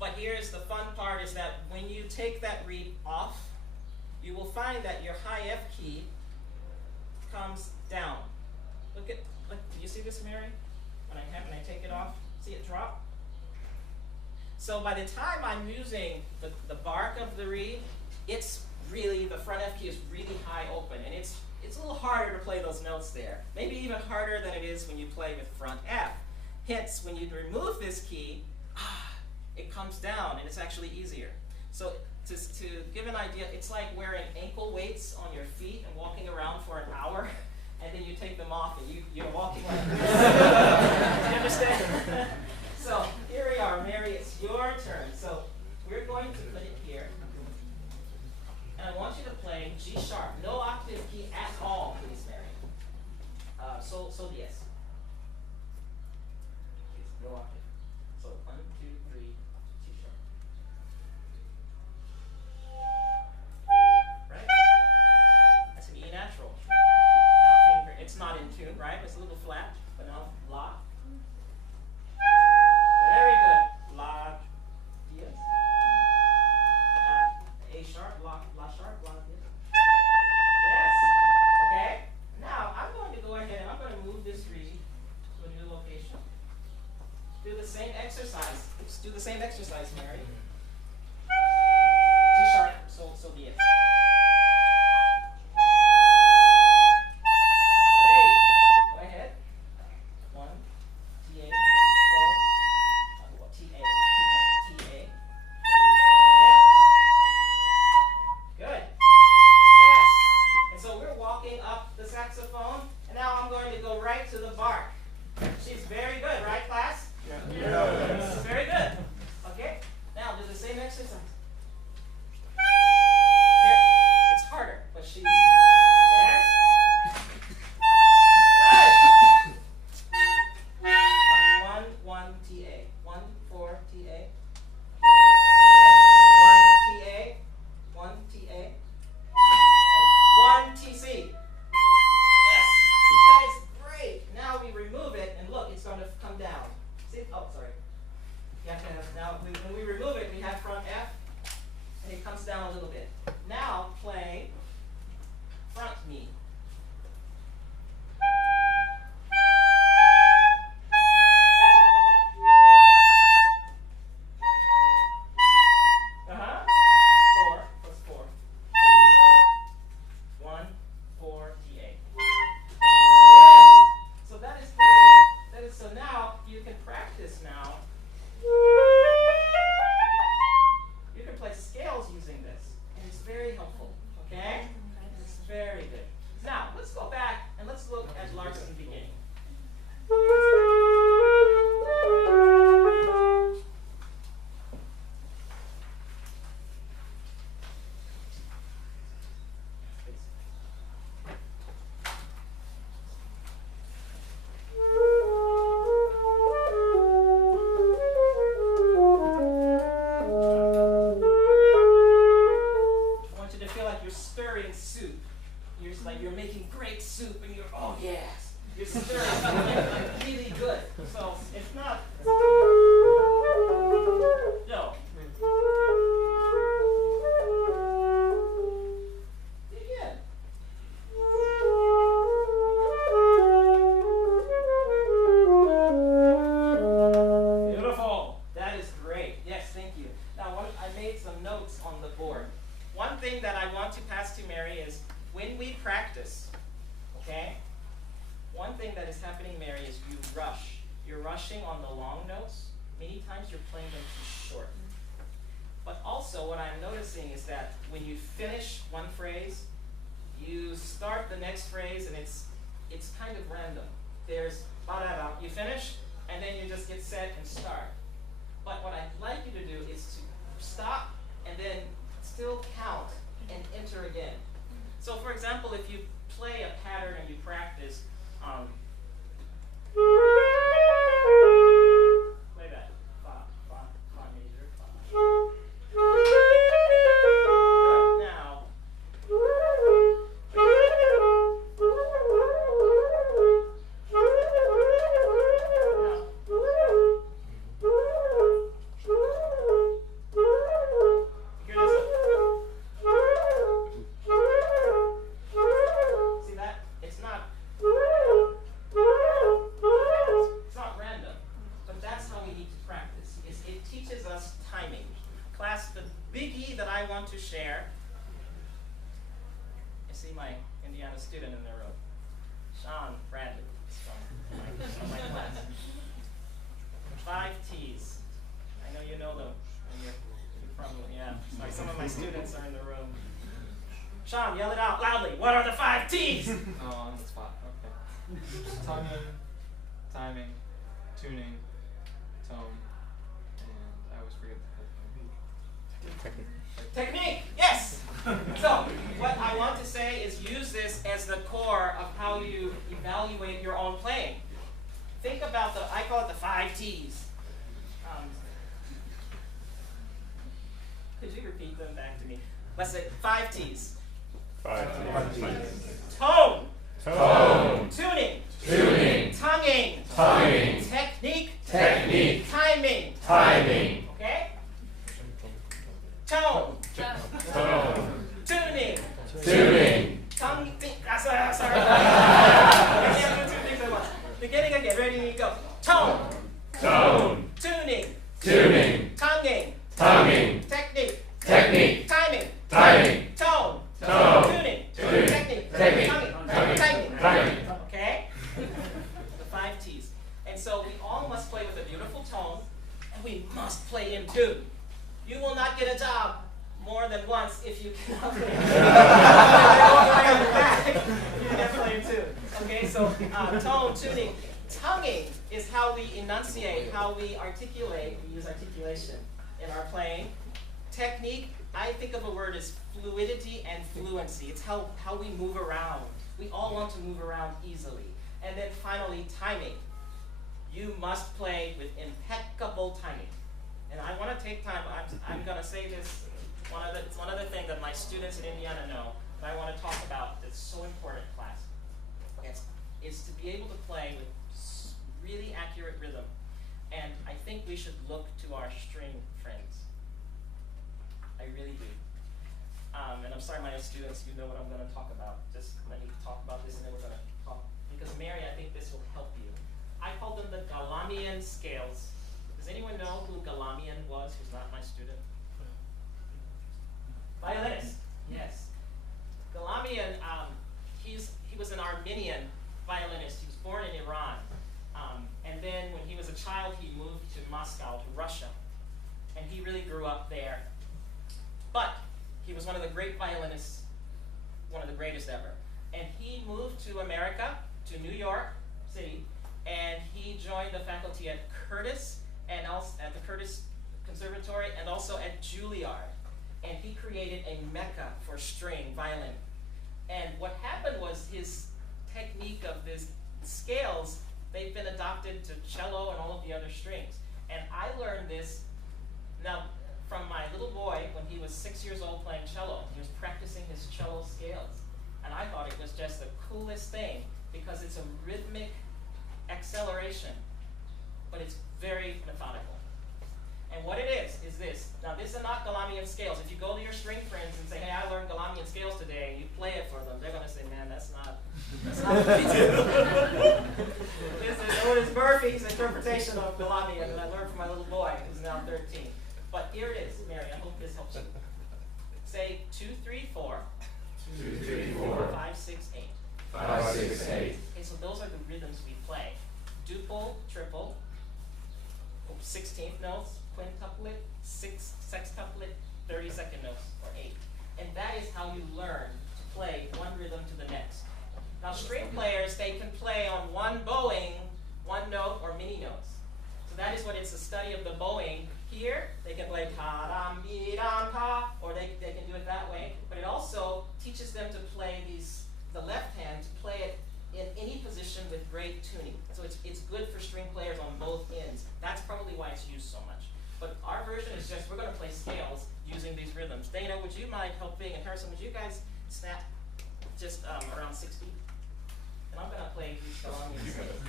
But here's the fun part is that when you take that reed off, you will find that your high F key comes down. Look, do you see this, Mary? When I take it off, see it drop? So by the time I'm using the bark of the reed, it's really, the front F key is really high open, and it's a little harder to play those notes there. Maybe even harder than it is when you play with front F. Hence, when you remove this key, it comes down, and it's actually easier. So to give an idea, it's like wearing ankle weights on your feet and walking around for an hour, and then you take them off, and you're walking like this. Do you understand? So here we are, Mary, it's your turn. So we're going to put it here. And I want you to play G sharp, no octave key at all, please, Mary. Sol diez. No octave. So 1, 2, 3, G sharp. Right? That's an E natural. Now finger, it's not in tune, right? It's a little flat, but now La. Very good. La diez. A sharp, la sharp, la diez. Yes. Okay. Now I'm going to go ahead and I'm going to move this reed to a new location. Do the same exercise. Just do the same exercise, Mary. G sharp, sol diez. Great. Go ahead. 1, T A, T A, T A. Yeah. Good. Yes. And so we're walking up the saxophone, and now I'm going to go right to the bark. She's very good, right, class? Yes. Very good. Okay. Now do the same exercise. Here. It's harder, but she's yes. Good. 1 T A. 1 4 T A. Yes. 1 T A. 1 T A. And 1 T C. Yes. That is great. Now we remove it, and look, it's going to come down. See? Oh, sorry. You have to have, now, when we remove it, we have front F, and it comes down a little bit. Now play front me. Uh-huh. 4 plus 4. 1, 4, T, A. Yes! So that is great. That is, so now you can practice now. You can play scales using this, and it's very helpful, okay? It's very good. Now, let's go back and let's look at Larson beginning. I want you to feel like you're stirring soup. You're just like you're making great soup, and you're oh yes, you're stirring really good. So it's not no. Again. Beautiful. That is great. Yes, thank you. Now, I made some notes on the board. One thing that I want to pass to Mary is when we practice, okay, one thing that is happening, Mary, is you rush. You're rushing on the long notes. Many times you're playing them too short. But also what I'm noticing is that when you finish one phrase, you start the next phrase, and it's kind of random. There's ba-da-da, you finish, and then you just get set and start. But what I'd like biggie that I want to share. I see my Indiana student in the room. Sean Bradley is from my class. 5 T's. I know you know them. And you're from, yeah. Sorry, some of my students are in the room. Sean, yell it out loudly. What are the 5 T's? Oh, on the spot. Okay. Tonguing, timing, tuning, tone, and I always forget the head. Technique, yes! So, what I want to say is use this as the core of how you evaluate your own playing. Think about I call it the 5 T's. Could you repeat them back to me? Let's say 5 T's. 5 T's. Tone. Tone. Tuning. Tuning. Tonguing. Tonguing. Technique. Technique. Timing. Timing. Okay? Tone. Tone. Tuning. Tuning. Tongue. Sorry. Beginning again. Ready? Go. Tone. Tone. Tuning. Tuning. Tonguing. Tonguing. Technique. Technique. Timing. Timing. Tone. Tone. Tuning. Tuning. Technique. Technique. Timing. Timing. Timing. Timing. Okay? The 5 T's. And so we all must play with a beautiful tone, and we must play in tune. You will not get a job more than once if you cannot play in tune. You can play in tune. Okay, so tone, tuning. Tonguing is how we enunciate, how we articulate. We use articulation in our playing. Technique, I think of a word as fluidity and fluency. It's how we move around. We all want to move around easily. And then finally, timing. You must play with impeccable timing. And I want to take time. I'm going to say this. It's one of the things that my students in Indiana know that I want to talk about that's so important in class. Is to be able to play with really accurate rhythm. And I think we should look to our string friends. I really do. And I'm sorry, my students, you know what I'm going to talk about. Just let me talk about this and then we're going to talk. Because Mary, I think this will help you. I call them the Galamian scales. Does anyone know who Galamian was, who's not my student? Violinist, yes. Galamian, he was an Armenian violinist. He was born in Iran. And then when he was a child, he moved to Moscow, to Russia. And he really grew up there. But he was one of the great violinists, one of the greatest ever. And he moved to America, to New York City, and he joined the faculty at Curtis, and also at the Curtis Conservatory, and also at Juilliard. And he created a mecca for string violin. And what happened was his technique of these scales, they've been adopted to cello and all of the other strings. And I learned this now from my little boy when he was 6 years old playing cello. He was practicing his cello scales. And I thought it was just the coolest thing because it's a rhythmic acceleration, but it's very methodical. And what it is this. Now, this is not Galamian scales. If you go to your string friends and say, hey, I learned Galamian scales today, and you play it for them, they're going to say, man, that's not what we do. This is Otis Murphy's interpretation of Galamian that I learned from my little boy, who's now 13. But here it is, Mary. I hope this helps you. Say 2, 3, 4. 2, 3, 4. 5, 6, 8. 5, 6, 8. Okay, so those are the rhythms we play. Duple, triple, 16th notes, quintuplet, sextuplet, 32nd notes, or 8. And that is how you learn to play one rhythm to the next. Now, string players, they can play on one bowing, one note, or mini notes. So that is what it's a study of the bowing. Here, they can play ta-dam-bi-dam-ta, or they can do it that way. But it also teaches them to play the left hand, to play it in any position with great tuning. So it's good for string players on both ends. That's probably why it's used so much. But our version is just, we're going to play scales using these rhythms. Dana, would you mind helping? And Harrison, would you guys snap just around 6 feet? And I'm going to play these Galamian scales.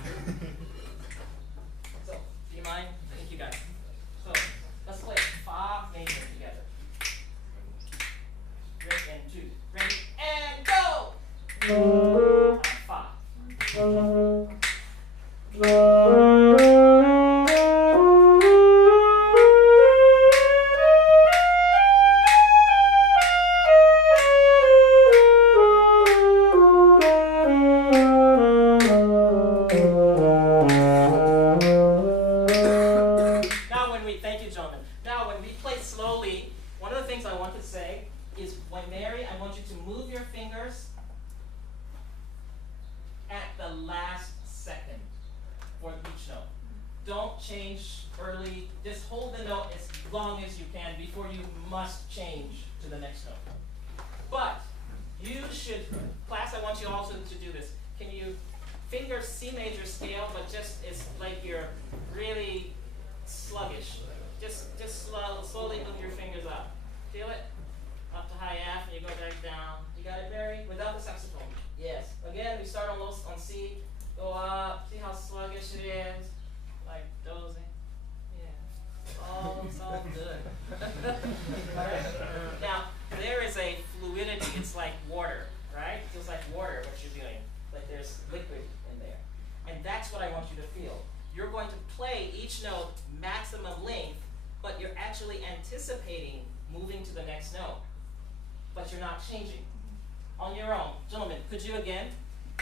So, do you mind? Thank you guys. So, let's play Fa major together. Ready, and 2. Ready, and go! Fa. slowly, one of the things I want to say is when Mary, I want you to move your fingers at the last second for each note. Don't change early. Just hold the note as long as you can before you must change to the next note. But you should, class, I want you also to do this. Can you finger C major scale, but just it's like you're really sluggish. Just slowly move your fingers up. Feel it? Up to high F, and you go back down. You got it, Barry? Without the saxophone. Yes. Again, we start on C, go up. See how sluggish it is? Like dozing. Yeah. Oh, it's all good. All right. Now, there is a fluidity. It's like water, right? It feels like water, what you're doing. Like there's liquid in there. And that's what I want you to feel. You're going to play each note maximum length, but you're actually anticipating moving to the next note. But you're not changing. On your own. Gentlemen, could you again?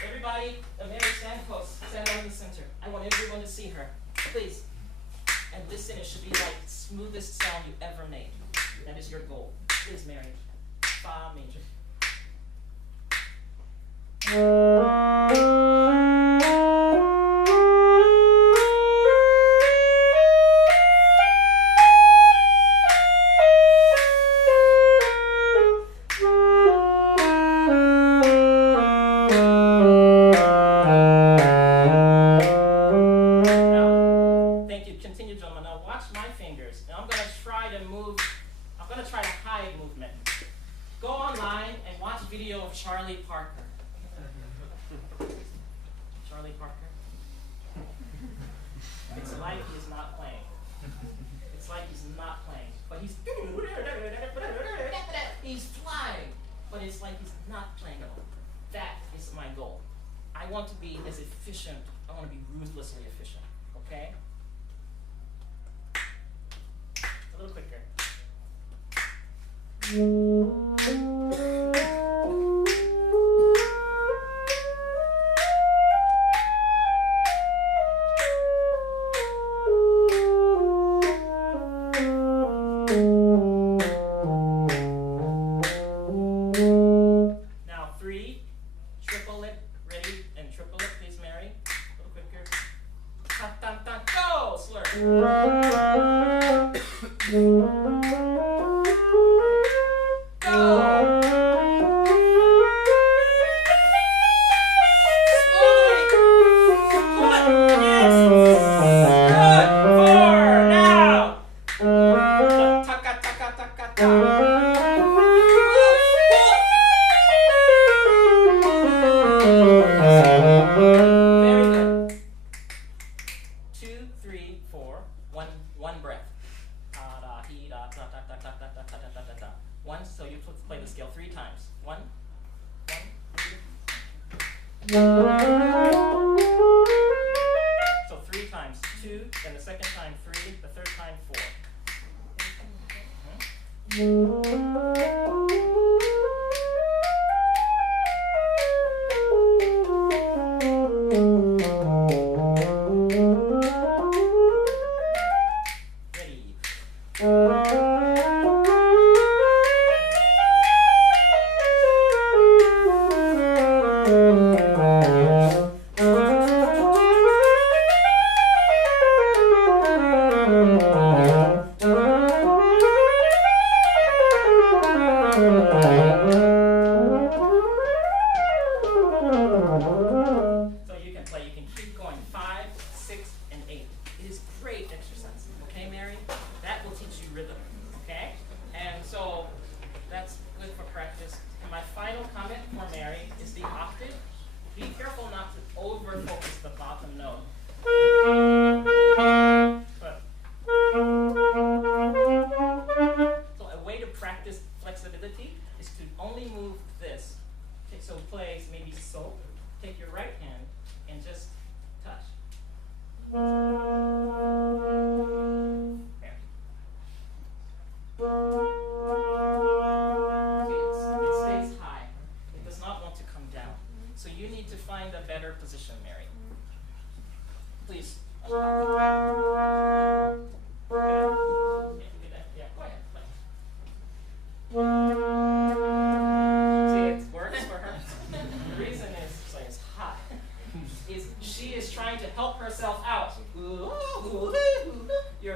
Everybody, Mary, stand close. Stand out in the center. I want everyone to see her. Please. And listen, it should be like smoothest sound you ever made. That is your goal. Please, Mary. Fa major.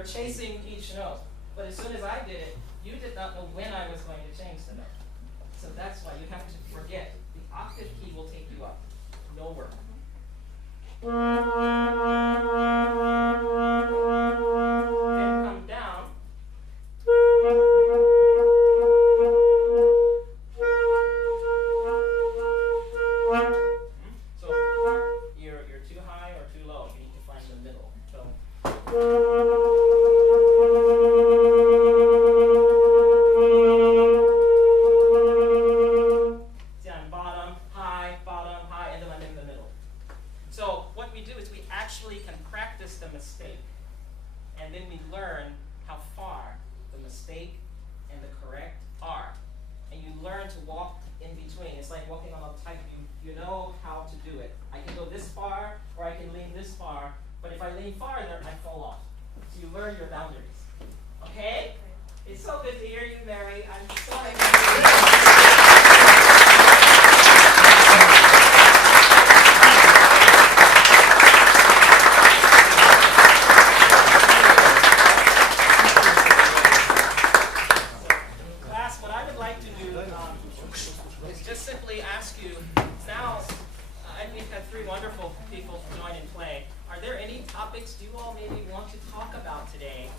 chasing each note. But as soon as I did it, you did not know when I was going to change the note. So that's why you have to forget. The octave key will take you up. No work. Then come down. So you're too high or too low. You need to find the middle. So see, I'm bottom, high, and then I'm in the middle. So what we do is we actually can practice the mistake, and then we learn how far the mistake and the correct are. And you learn to walk in between. It's like walking on a tightrope. You know how to do it. I can go this far, or I can lean this far, but if I lean farther, I fall off. So you learn your boundaries. Okay? It's so good to hear you, Mary. I'm so Class, what I would like to do is just simply ask you, now, and we've had 3 wonderful people join and play. Are there any topics you all maybe want to talk about today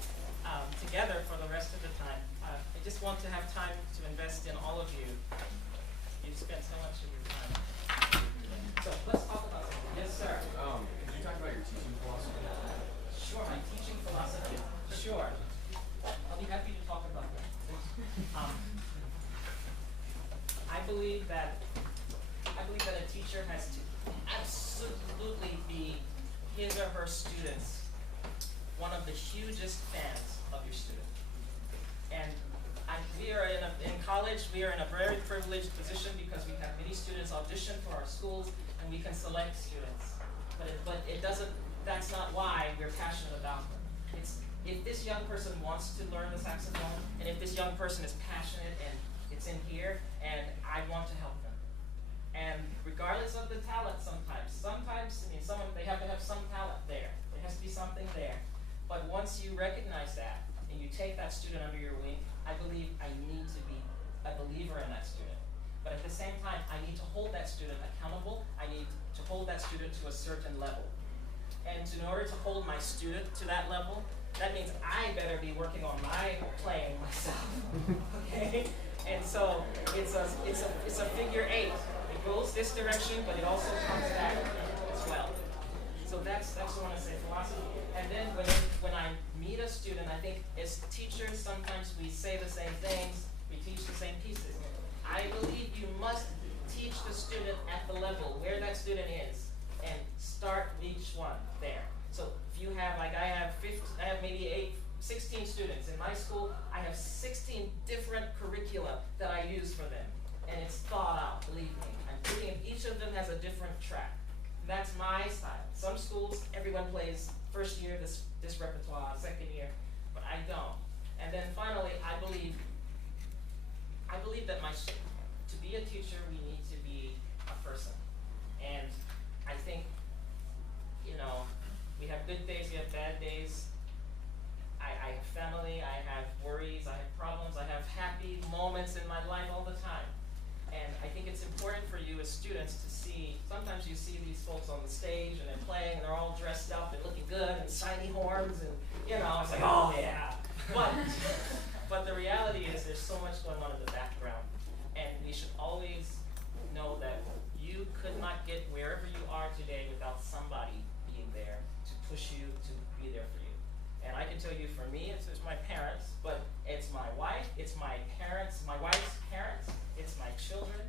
together for the rest of the time? I just want to have time to invest in all of you. You've spent so much of your time. So let's talk about something. Yes, sir. Could you talk about your teaching philosophy? Sure, my teaching philosophy. Sure. I'll be happy to talk about that. I believe that a teacher has to absolutely be his or her students one of the hugest fans of your student. And we are in college, we are in a very privileged position because we have many students audition for our schools and we can select students. But it doesn't, that's not why we're passionate about them. It's, if this young person wants to learn the saxophone, and if this young person is passionate and it's in here, and I want to help them. And regardless of the talent sometimes I mean, they have to have some talent there. There has to be something there. But once you recognize that, and you take that student under your wing, I believe I need to be a believer in that student. But at the same time, I need to hold that student accountable. I need to hold that student to a certain level. And in order to hold my student to that level, that means I better be working on my playing myself. Okay? And so it's a figure 8. It goes this direction, but it also comes back as well. So that's what I want to say, philosophy. And then when I meet a student, I think as teachers, sometimes we say the same things, we teach the same pieces. I believe you must teach the student at the level where that student is and start each one there. So if you have, like I have maybe 16 students. In my school, I have 16 different curricula that I use for them. And it's thought out, believe me. I'm thinking each of them has a different track. And that's my style. Some schools, everyone plays first year this repertoire, second year, but I don't. And then finally, I believe that to be a teacher, we need to be a person. And I think, we have good days, we have bad days. I have family, I have worries, I have problems, I have happy moments in my life all the time. And I think it's important for you as students to see, sometimes you see these folks on the stage and they're playing and they're all dressed up and looking good and shiny horns and, it's like, oh yeah. But the reality is there's so much going on in the background. And we should always know that you could not get wherever you are today without somebody being there to push you, to be there for you. And I can tell you, for me, it's my parents, but it's my wife, it's my parents, my wife's parents, it's my children.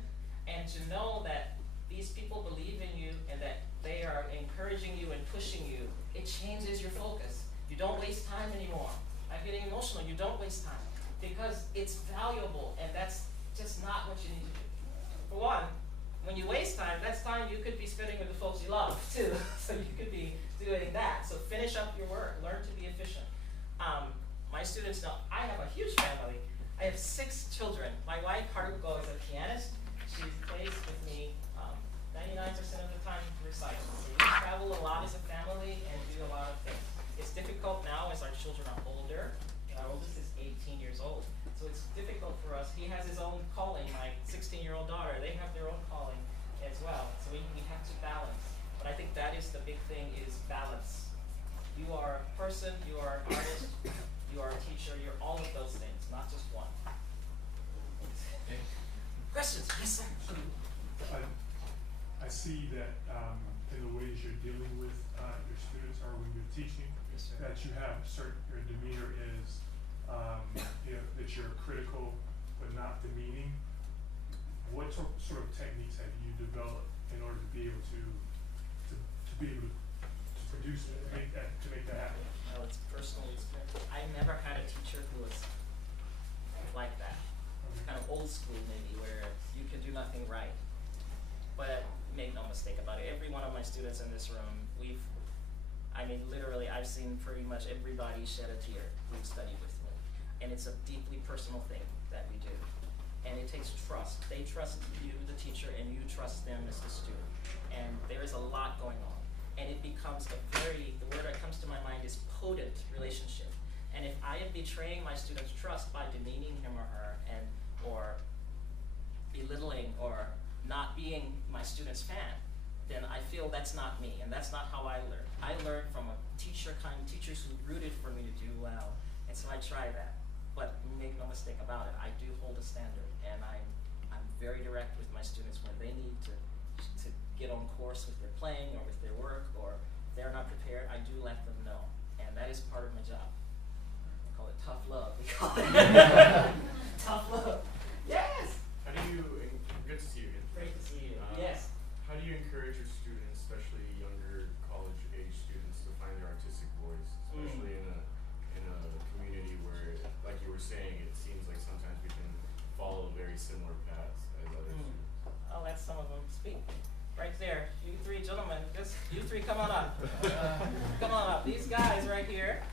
And to know that these people believe in you and that they are encouraging you and pushing you, it changes your focus. You don't waste time anymore. I'm getting emotional. You don't waste time because it's valuable, and that's just not what you need to do. For one, when you waste time, that's time you could be spending with the folks you love, too. So you could be doing that. So finish up your work. Learn to be efficient. My students know I have a huge family. I have 6 children. My wife, Haruko, is a pianist. She plays with me 99% of the time recitals. So we travel a lot as a family and do a lot of things. It's difficult now as our children are older. he has his own calling. My 16-year-old daughter, they have their own calling as well. So we have to balance. But I think that is the big thing, is balance. You are a person, you are an artist, you are a teacher, you're all of those things, not just one. Questions? Yes, sir. I see that in the ways you're dealing with your students or when you're teaching, Yes, sir. that you have your demeanor is, that you're critical but not demeaning. What sort of techniques have you developed in order to be able to be able to produce it, to make that happen? Well, it's personal experience. I never had a teacher who was like that. Kind of old school maybe, where you can do nothing right. But make no mistake about it, every one of my students in this room, literally, I've seen pretty much everybody shed a tear who's studied with me. And it's a deeply personal thing that we do. And it takes trust. They trust you, the teacher, and you trust them as the student. And there is a lot going on. And it becomes the word that comes to my mind is potent relationship. And if I am betraying my student's trust by demeaning him or her, or belittling or not being my student's fan, then I feel that's not me, and that's not how I learn. I learn from a teachers who rooted for me to do well, and so I try that. But make no mistake about it, I do hold a standard, and I'm very direct with my students when they need to get on course with their playing or with their work, or if they're not prepared, I do let them know, and that is part of my job. I call it tough love. We call it tough love. Yes. How do you, good to see you again. Great to see you. Yes. How do you encourage your students, especially younger college-age students, to find their artistic voice, especially in a community where, like you were saying, it seems like sometimes we can follow very similar paths as others do? I'll let some of them speak. Right there, you three gentlemen, you three come on up. Come on up. These guys right here.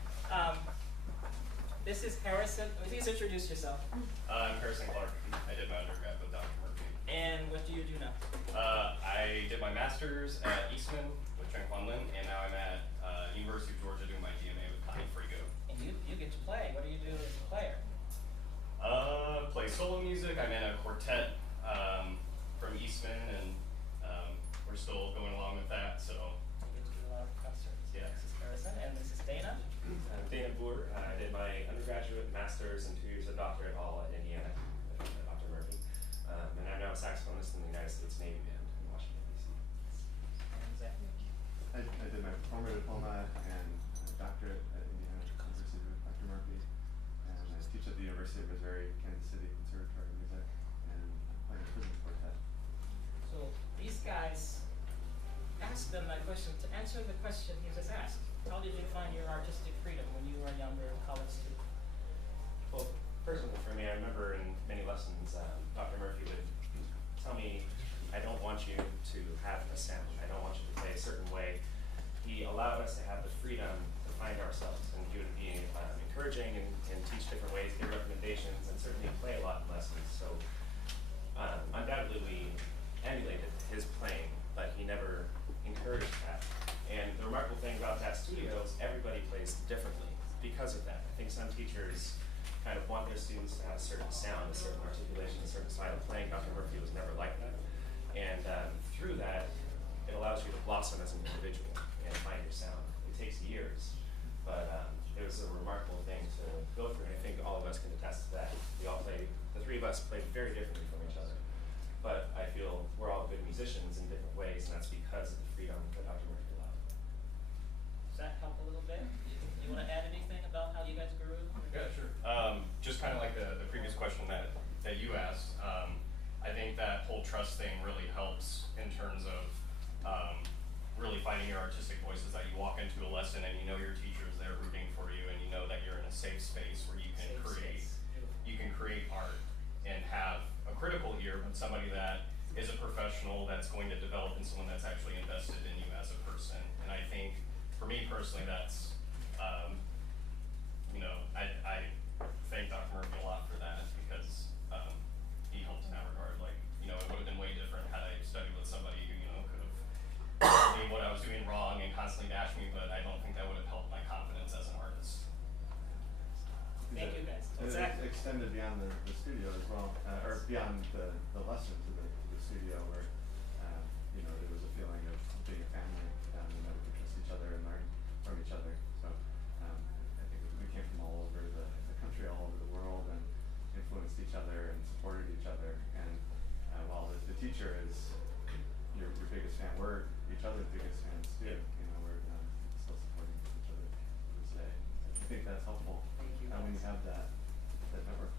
This is Harrison. Please introduce yourself. I'm Harrison Clark. I did my undergrad with Dr. Murphy. And what do you do now? I did my master's at Eastman with Trent Quinlan, and now I'm at University of Georgia doing my DMA with Connie Frigo. And you get to play. What do you do as a player? Play solo music. I'm in a quartet from Eastman, and we're still going along with that. So You get to do a lot of concerts. Yeah. This is Harrison, and this is Dana. I'm Dana Boer. I did my undergraduate, master's, and 2 years of doctorate all at Indiana with Dr. Murphy. And I'm now a saxophonist in the United States Navy Band in Washington, D.C. And Zach. I did my performer diploma and doctorate at Indiana University with Dr. Murphy, and I teach at the University of Missouri, Kansas City Conservatory of Music, and play in the prison quartet. So these guys, ask them that question. To answer the question he just asked, how did you find your artistic freedom when you were a younger college student? Well, personally for me, I remember in many lessons, Dr. Murphy would tell me, I don't want you to have a sound. I don't want you to play a certain way. He allowed us to have the freedom to find ourselves, and he would be encouraging and teach different ways, give recommendations, and certainly play a lot in lessons. So undoubtedly we emulated his playing, but he never encouraged that. And the remarkable thing about that studio is everybody plays differently because of that. I think some teachers kind of want their students to have a certain sound, a certain articulation, a certain style of playing. Dr. Murphy was never like that. And through that, it allows you to blossom as an individual and find your sound. It takes years, but it was a remarkable thing to go through, and I think all of us can attest to that. We all played, the 3 of us played very differently from each other. But I feel we're all good musicians in different ways, and that's because of the freedom that Dr. Murphy allowed. Does that help a little bit? You want to add anything about how you guys grew? Yeah, sure. Just kind of like the previous question that you asked, I think that whole trust thing really helps in terms of really finding your artistic voices, that you walk into a lesson and you know your teacher's there rooting for you, and you know that you're in a safe space where you can create art and have a critical ear, but somebody that is a professional that's going to develop in someone that's actually invested in you as a person. And I think for me personally, that's I thank Dr. Murphy a lot for that, because he helped in that regard. Like, it would have been way different had I studied with somebody who, could have told me what I was doing wrong and constantly dashed me, but I don't think that would have helped my confidence as an artist. Thank you guys. And Zach. it extended beyond the studio as well, or beyond the lesson to the studio where, you know, there was a feeling of being a family, and that we could trust each other and learn from each other. So I think we came from all over the country, all over the world, and influenced each other and supported each other. And while the teacher is your biggest fan, we're each other's biggest fans too. You know, we're still supporting each other to this day. I think that's helpful. Thank you. When you have that network.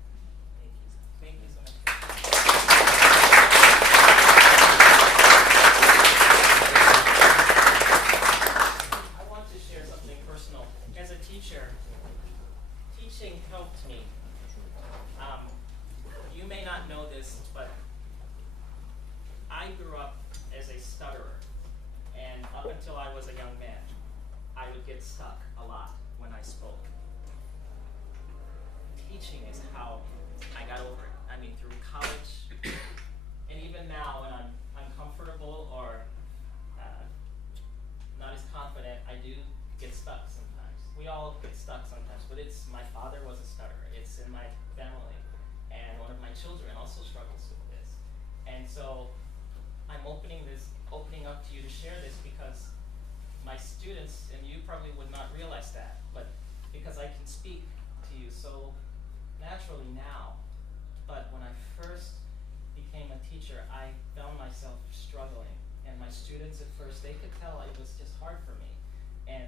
Thank you so much. I want to share something personal. As a teacher, teaching helped me. You may not know this, but I grew up as a stutterer. And up until I was a young man, I would get stuck a lot when I spoke. Teaching is how I got over it. I mean, through college, and even now when I'm uncomfortable or not as confident, I do get stuck sometimes. We all get stuck sometimes, but my father was a stutterer. It's in my family, and one of my children also struggles with this. And so I'm opening up to you to share this because my students, and you probably would not realize that, but because I can speak to you so naturally now, but when I first became a teacher, I found myself struggling, and my students at first, they could tell it was just hard for me, and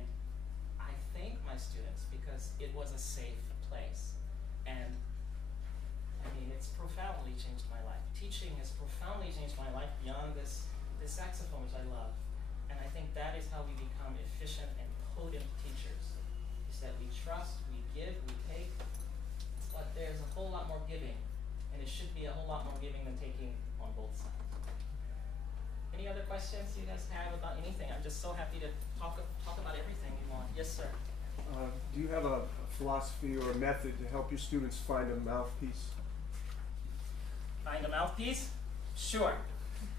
I thank my students because it was a safe place, and I mean, it's profoundly changed my life. Teaching has profoundly changed my life beyond this saxophone, which I love, and I think that is how we become efficient and potent teachers, is that we trust, we give, we take, but there's a whole lot more giving, and it should be a whole lot more giving than taking on both sides. Any other questions you guys have about anything? I'm just so happy to talk about everything you want. Yes, sir. Do you have a philosophy or a method to help your students find a mouthpiece? Find a mouthpiece? Sure.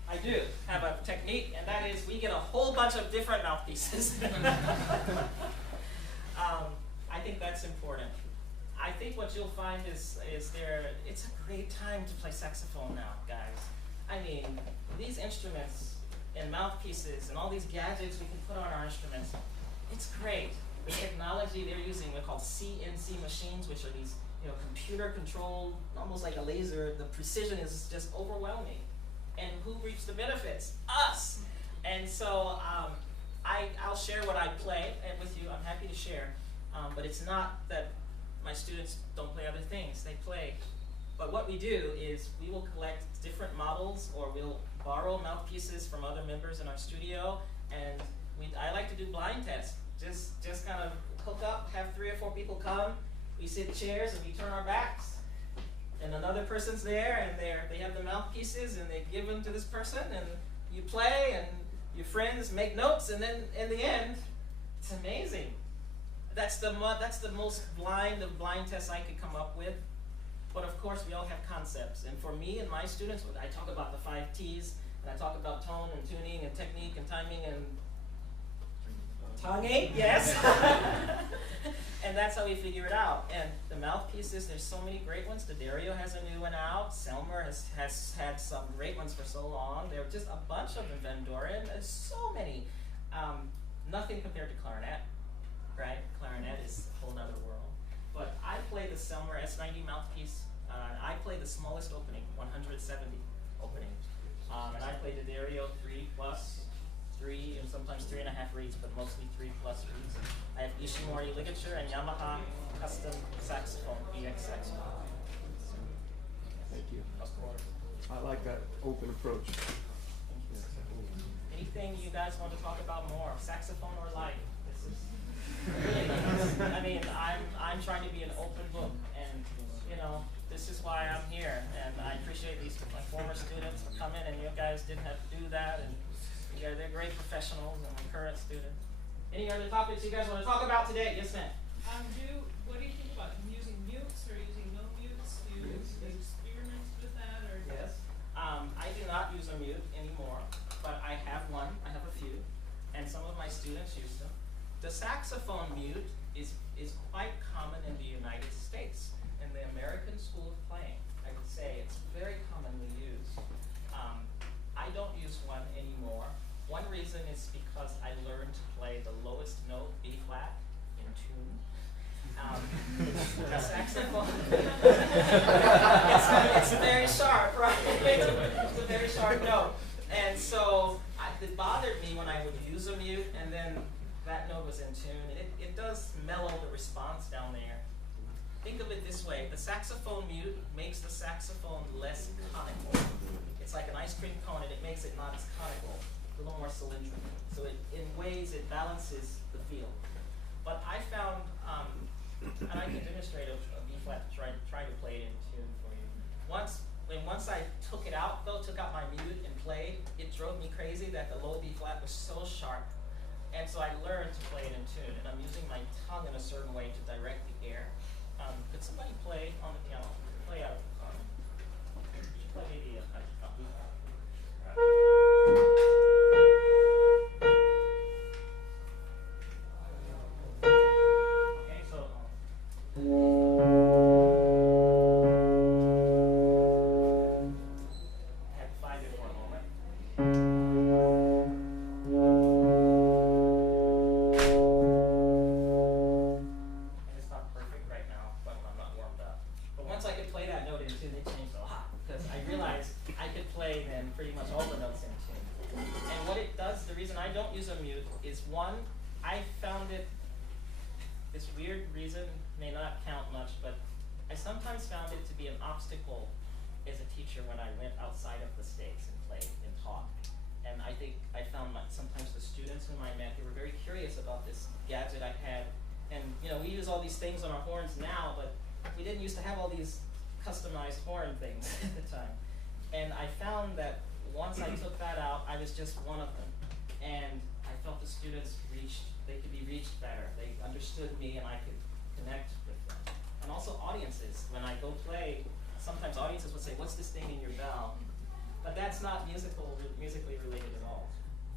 I do have a technique, and that is we get a whole bunch of different mouthpieces. I think that's important. I think what you'll find is it's a great time to play saxophone now, guys. I mean, these instruments and mouthpieces and all these gadgets we can put on our instruments, it's great. The technology they're using, they're called CNC machines, which are these, computer controlled, almost like a laser. The precision is just overwhelming. And who reaps the benefits? Us. And so I'll share what I play with you. I'm happy to share. But it's not that my students don't play other things. They play. But what we do is we will collect different models, or we'll borrow mouthpieces from other members in our studio, and I like to do blind tests. Just kind of hook up, have 3 or 4 people come, we sit chairs and we turn our backs. And another person's there, and they have the mouthpieces, and they give them to this person, and you play, and your friends make notes, and then in the end, it's amazing. That's the most blind of blind tests I could come up with. But of course, we all have concepts. And for me and my students, I talk about the 5 T's, and I talk about tone and tuning and technique and timing and tonguing, yes. And that's how we figure it out. And the mouthpieces, there's so many great ones. Dario has a new one out. Selmer has had some great ones for so long. There are just a bunch of them, Van Doren. There's so many. Nothing compared to clarinet, right? Clarinet is a whole nother world. But I play the Selmer S90 mouthpiece. I play the smallest opening, 170 opening. And I play the Dario 3+3 and sometimes 3.5 reeds, but mostly 3+ reeds. I have Ishimori ligature and Yamaha custom saxophone, EX saxophone. Thank you. Of course. I like that open approach. Anything you guys want to talk about more? Saxophone or life? This is really, I mean, I'm trying to be an open book, and this is why I'm here, and I appreciate my former students for coming, and you guys didn't have to do that, and they're great professionals, and my current students. Any other topics you guys want to talk about today? Yes, ma'am. What do you think about using mutes or using no mutes? Do you experiment with that, or? Yes. I do not use a mute anymore, but I have one. I have a few, and some of my students use them. The saxophone mute is quite common in the United States. In the American school use one anymore. One reason is because I learned to play the lowest note, B flat, in tune. The saxophone, it's very sharp, right? It's a very sharp note. And so it bothered me when I would use a mute and then that note was in tune. It does mellow the response down there. Think of it this way, the saxophone mute makes the saxophone less conical. It's like an ice cream cone and it makes it not as conical, a little more cylindrical. So in ways it balances the feel. But I found, and I can demonstrate a B flat, try to play it in tune for you. Once I took it out though, took out my mute and played, it drove me crazy that the low B flat was so sharp. And so I learned to play it in tune, and I'm using my tongue in a certain way to direct the air. Could somebody play on the piano? Play out of play maybe a okay, so I had to find it for a moment. It's not perfect right now, but I'm not warmed up. But once I could play that note in tune, it changed a lot because I realized I could play then pretty much all the notes in tune. And what it does, the reason I don't use a mute is one, I found it, this weird reason may not count much, but I sometimes found it to be an obstacle as a teacher when I went outside of the stakes and played and taught. And I think I found sometimes the students whom I met, they were very curious about this gadget I had. And you know, we use all these things on our horns now, but we didn't used to have all these customized horn things at the time. And I found that once I took that out, I was just one of them. And I felt the students they could be reached better. They understood me and I could connect with them. And also audiences, when I go play, sometimes audiences would say, what's this thing in your bell? But that's not musically related at all.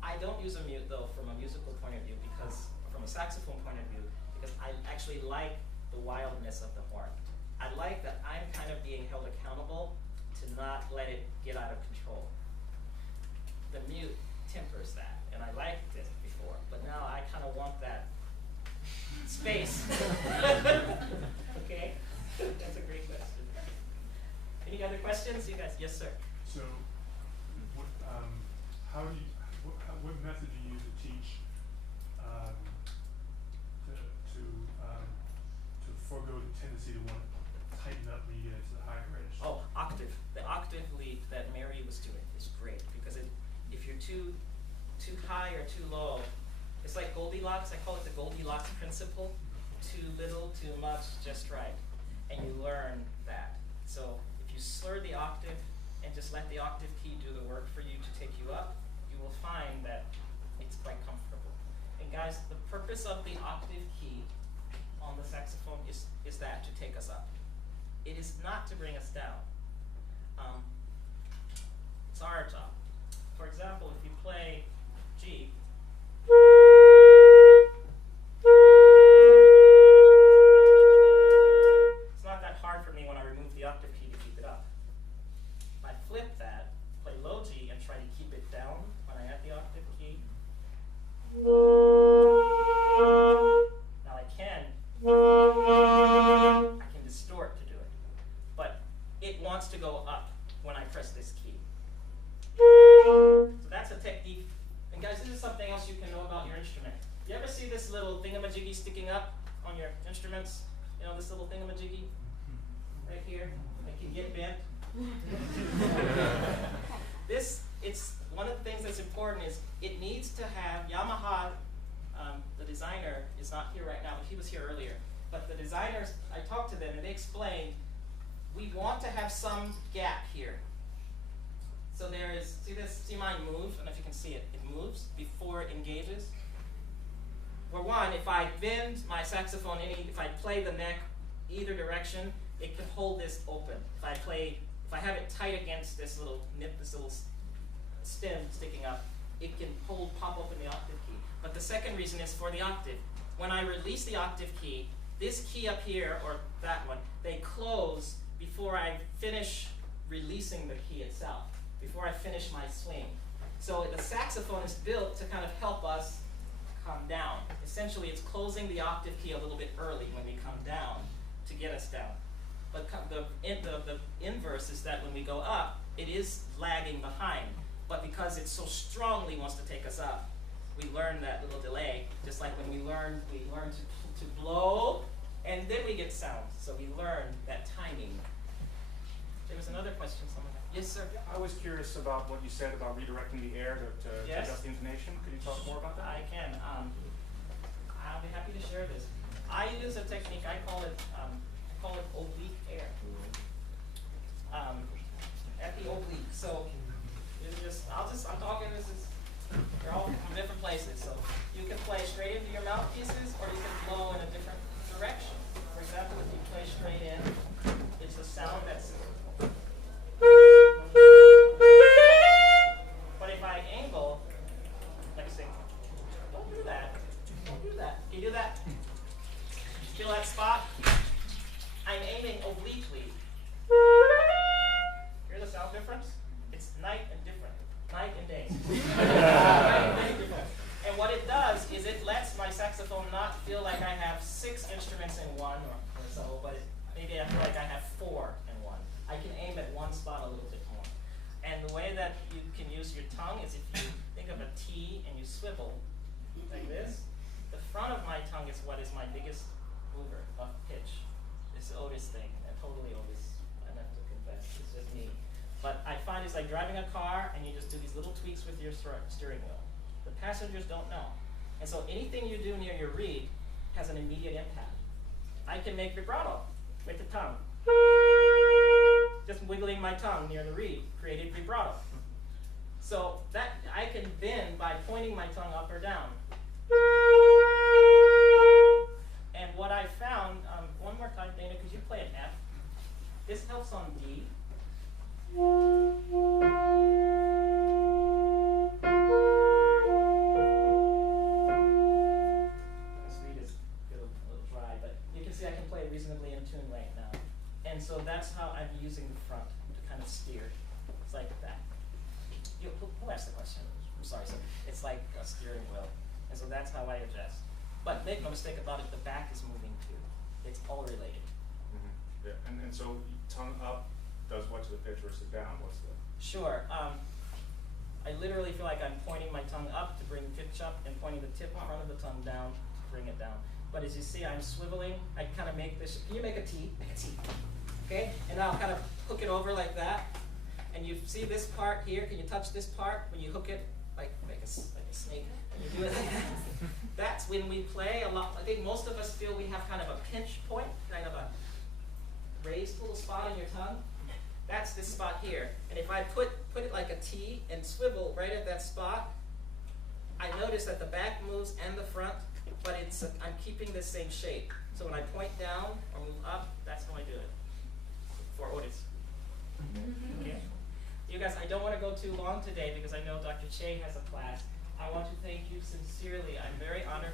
I don't use a mute though from a musical point of view because, from a saxophone point of view, because I actually like the wildness of the horn. I like that I'm kind of being held accountable to not let it get out of control. The mute tempers that, and I liked it before, but now I kind of want that space. Okay, that's a great question. Any other questions? You guys, yes sir. So, what method do you use to teach to forego the tendency to want to tighten up when you get into the higher register? Oh, octave. The octave leap that Mary was doing is great because if you're too high or too low, it's like Goldilocks. I call it the Goldilocks principle. Too little, too much, just right. And you learn that. So if you slur the octave and just let the octave key do the work for you to take you up, you will find that it's quite comfortable. And guys, the purpose of the octave key on the saxophone is that to take us up. It is not to bring us down. It's our job. For example, if you play G, it's not that hard for me when I remove the octave key to keep it up. If I flip that, play low G and try to keep it down when I add the octave key. Now I can distort to do it, but it wants to go up when I press this key. So that's a technique. And guys, this is something else you can know about your instrument. You ever see this little thingamajiggy sticking up on your instruments? You know, this little thingamajiggy right here that can get bent? It's one of the things that's important is it needs to have, Yamaha, the designer is not here right now, but he was here earlier. But the designers, I talked to them and they explained, we want to have some gap here. So there is, see mine move? I don't know if you can see it. It moves before it engages. For one, if I bend my saxophone, if I play the neck either direction, it can hold this open. If I have it tight against this little nip, this little stem sticking up, it can pop open the octave key. But the second reason is for the octave. When I release the octave key, this key up here, or that one, they close before I finish releasing the key itself, before I finish my swing. So the saxophone is built to kind of help us come down. Essentially, it's closing the octave key a little bit early when we come down to get us down. But the inverse is that when we go up, it is lagging behind. But because it so strongly wants to take us up, we learn that little delay. Just like when we learn to blow, and then we get sound. So we learn that timing. There was another question someone had. Yes, sir. I was curious about what you said about redirecting the air to Yes. adjust the intonation. Could you talk more about that? I can. I'll be happy to share this. I use a technique. I call it oblique air. At the oblique. So it's just I'm talking. They're all from different places. So you can play straight into your mouthpieces, or you can blow in a different direction. For example, if you play straight in, it's a sound that's. But if I angle, like say, don't do that. Don't do that. Can you do that? Feel that spot? I'm aiming obliquely. Hear the sound difference? It's night and different. Night and day. Night and different. And what it does is it lets my saxophone not feel like I have 6 instruments in one or so, but maybe I feel like I have 4 in one. I can aim at one spot a little bit more. And the way that you can use your tongue is if you think of a T and you swivel like this, the front of my tongue is what is my biggest mover of pitch. This Otis thing, and totally Otis, I have to confess, it's just me. But I find it's like driving a car and you just do these little tweaks with your steering wheel. The passengers don't know. And so anything you do near your reed has an immediate impact. I can make vibrato with the tongue. Just wiggling my tongue near the reed created vibrato. So that I can then, by pointing my tongue up or down. And what I found, one more time, Dana, could you play an F? This helps on D. This reed is a little dry, but you can see I can play reasonably in tune right now. And so that's how I'm using the front to kind of steer. It's like that. Who asked the question? I'm sorry, sir. It's like a steering wheel. And so that's how I adjust. But make no mistake about it, the back is moving too. It's all related. Mm-hmm. Yeah, and so tongue up does what to the pitch versus down? What's the? Sure. I literally feel like I'm pointing my tongue up to bring pitch up and pointing the tip in front of the tongue down to bring it down. But as you see, I'm swiveling. I kind of make this. Can you make a T? Make a T. Okay? And I'll kind of hook it over like that. And you see this part here. Can you touch this part when you hook it like a snake? And you do it like that. That's when we play a lot. I think most of us feel we have kind of a pinch point, kind of a raised little spot in your tongue. That's this spot here. And if I put it like a T and swivel right at that spot, I notice that the back moves and the front, but I'm keeping the same shape. So when I point down or move up, that's how I do it. For Otis. Okay. You guys, I don't want to go too long today because I know Dr. Che has a class. I want to thank you sincerely. I'm very honored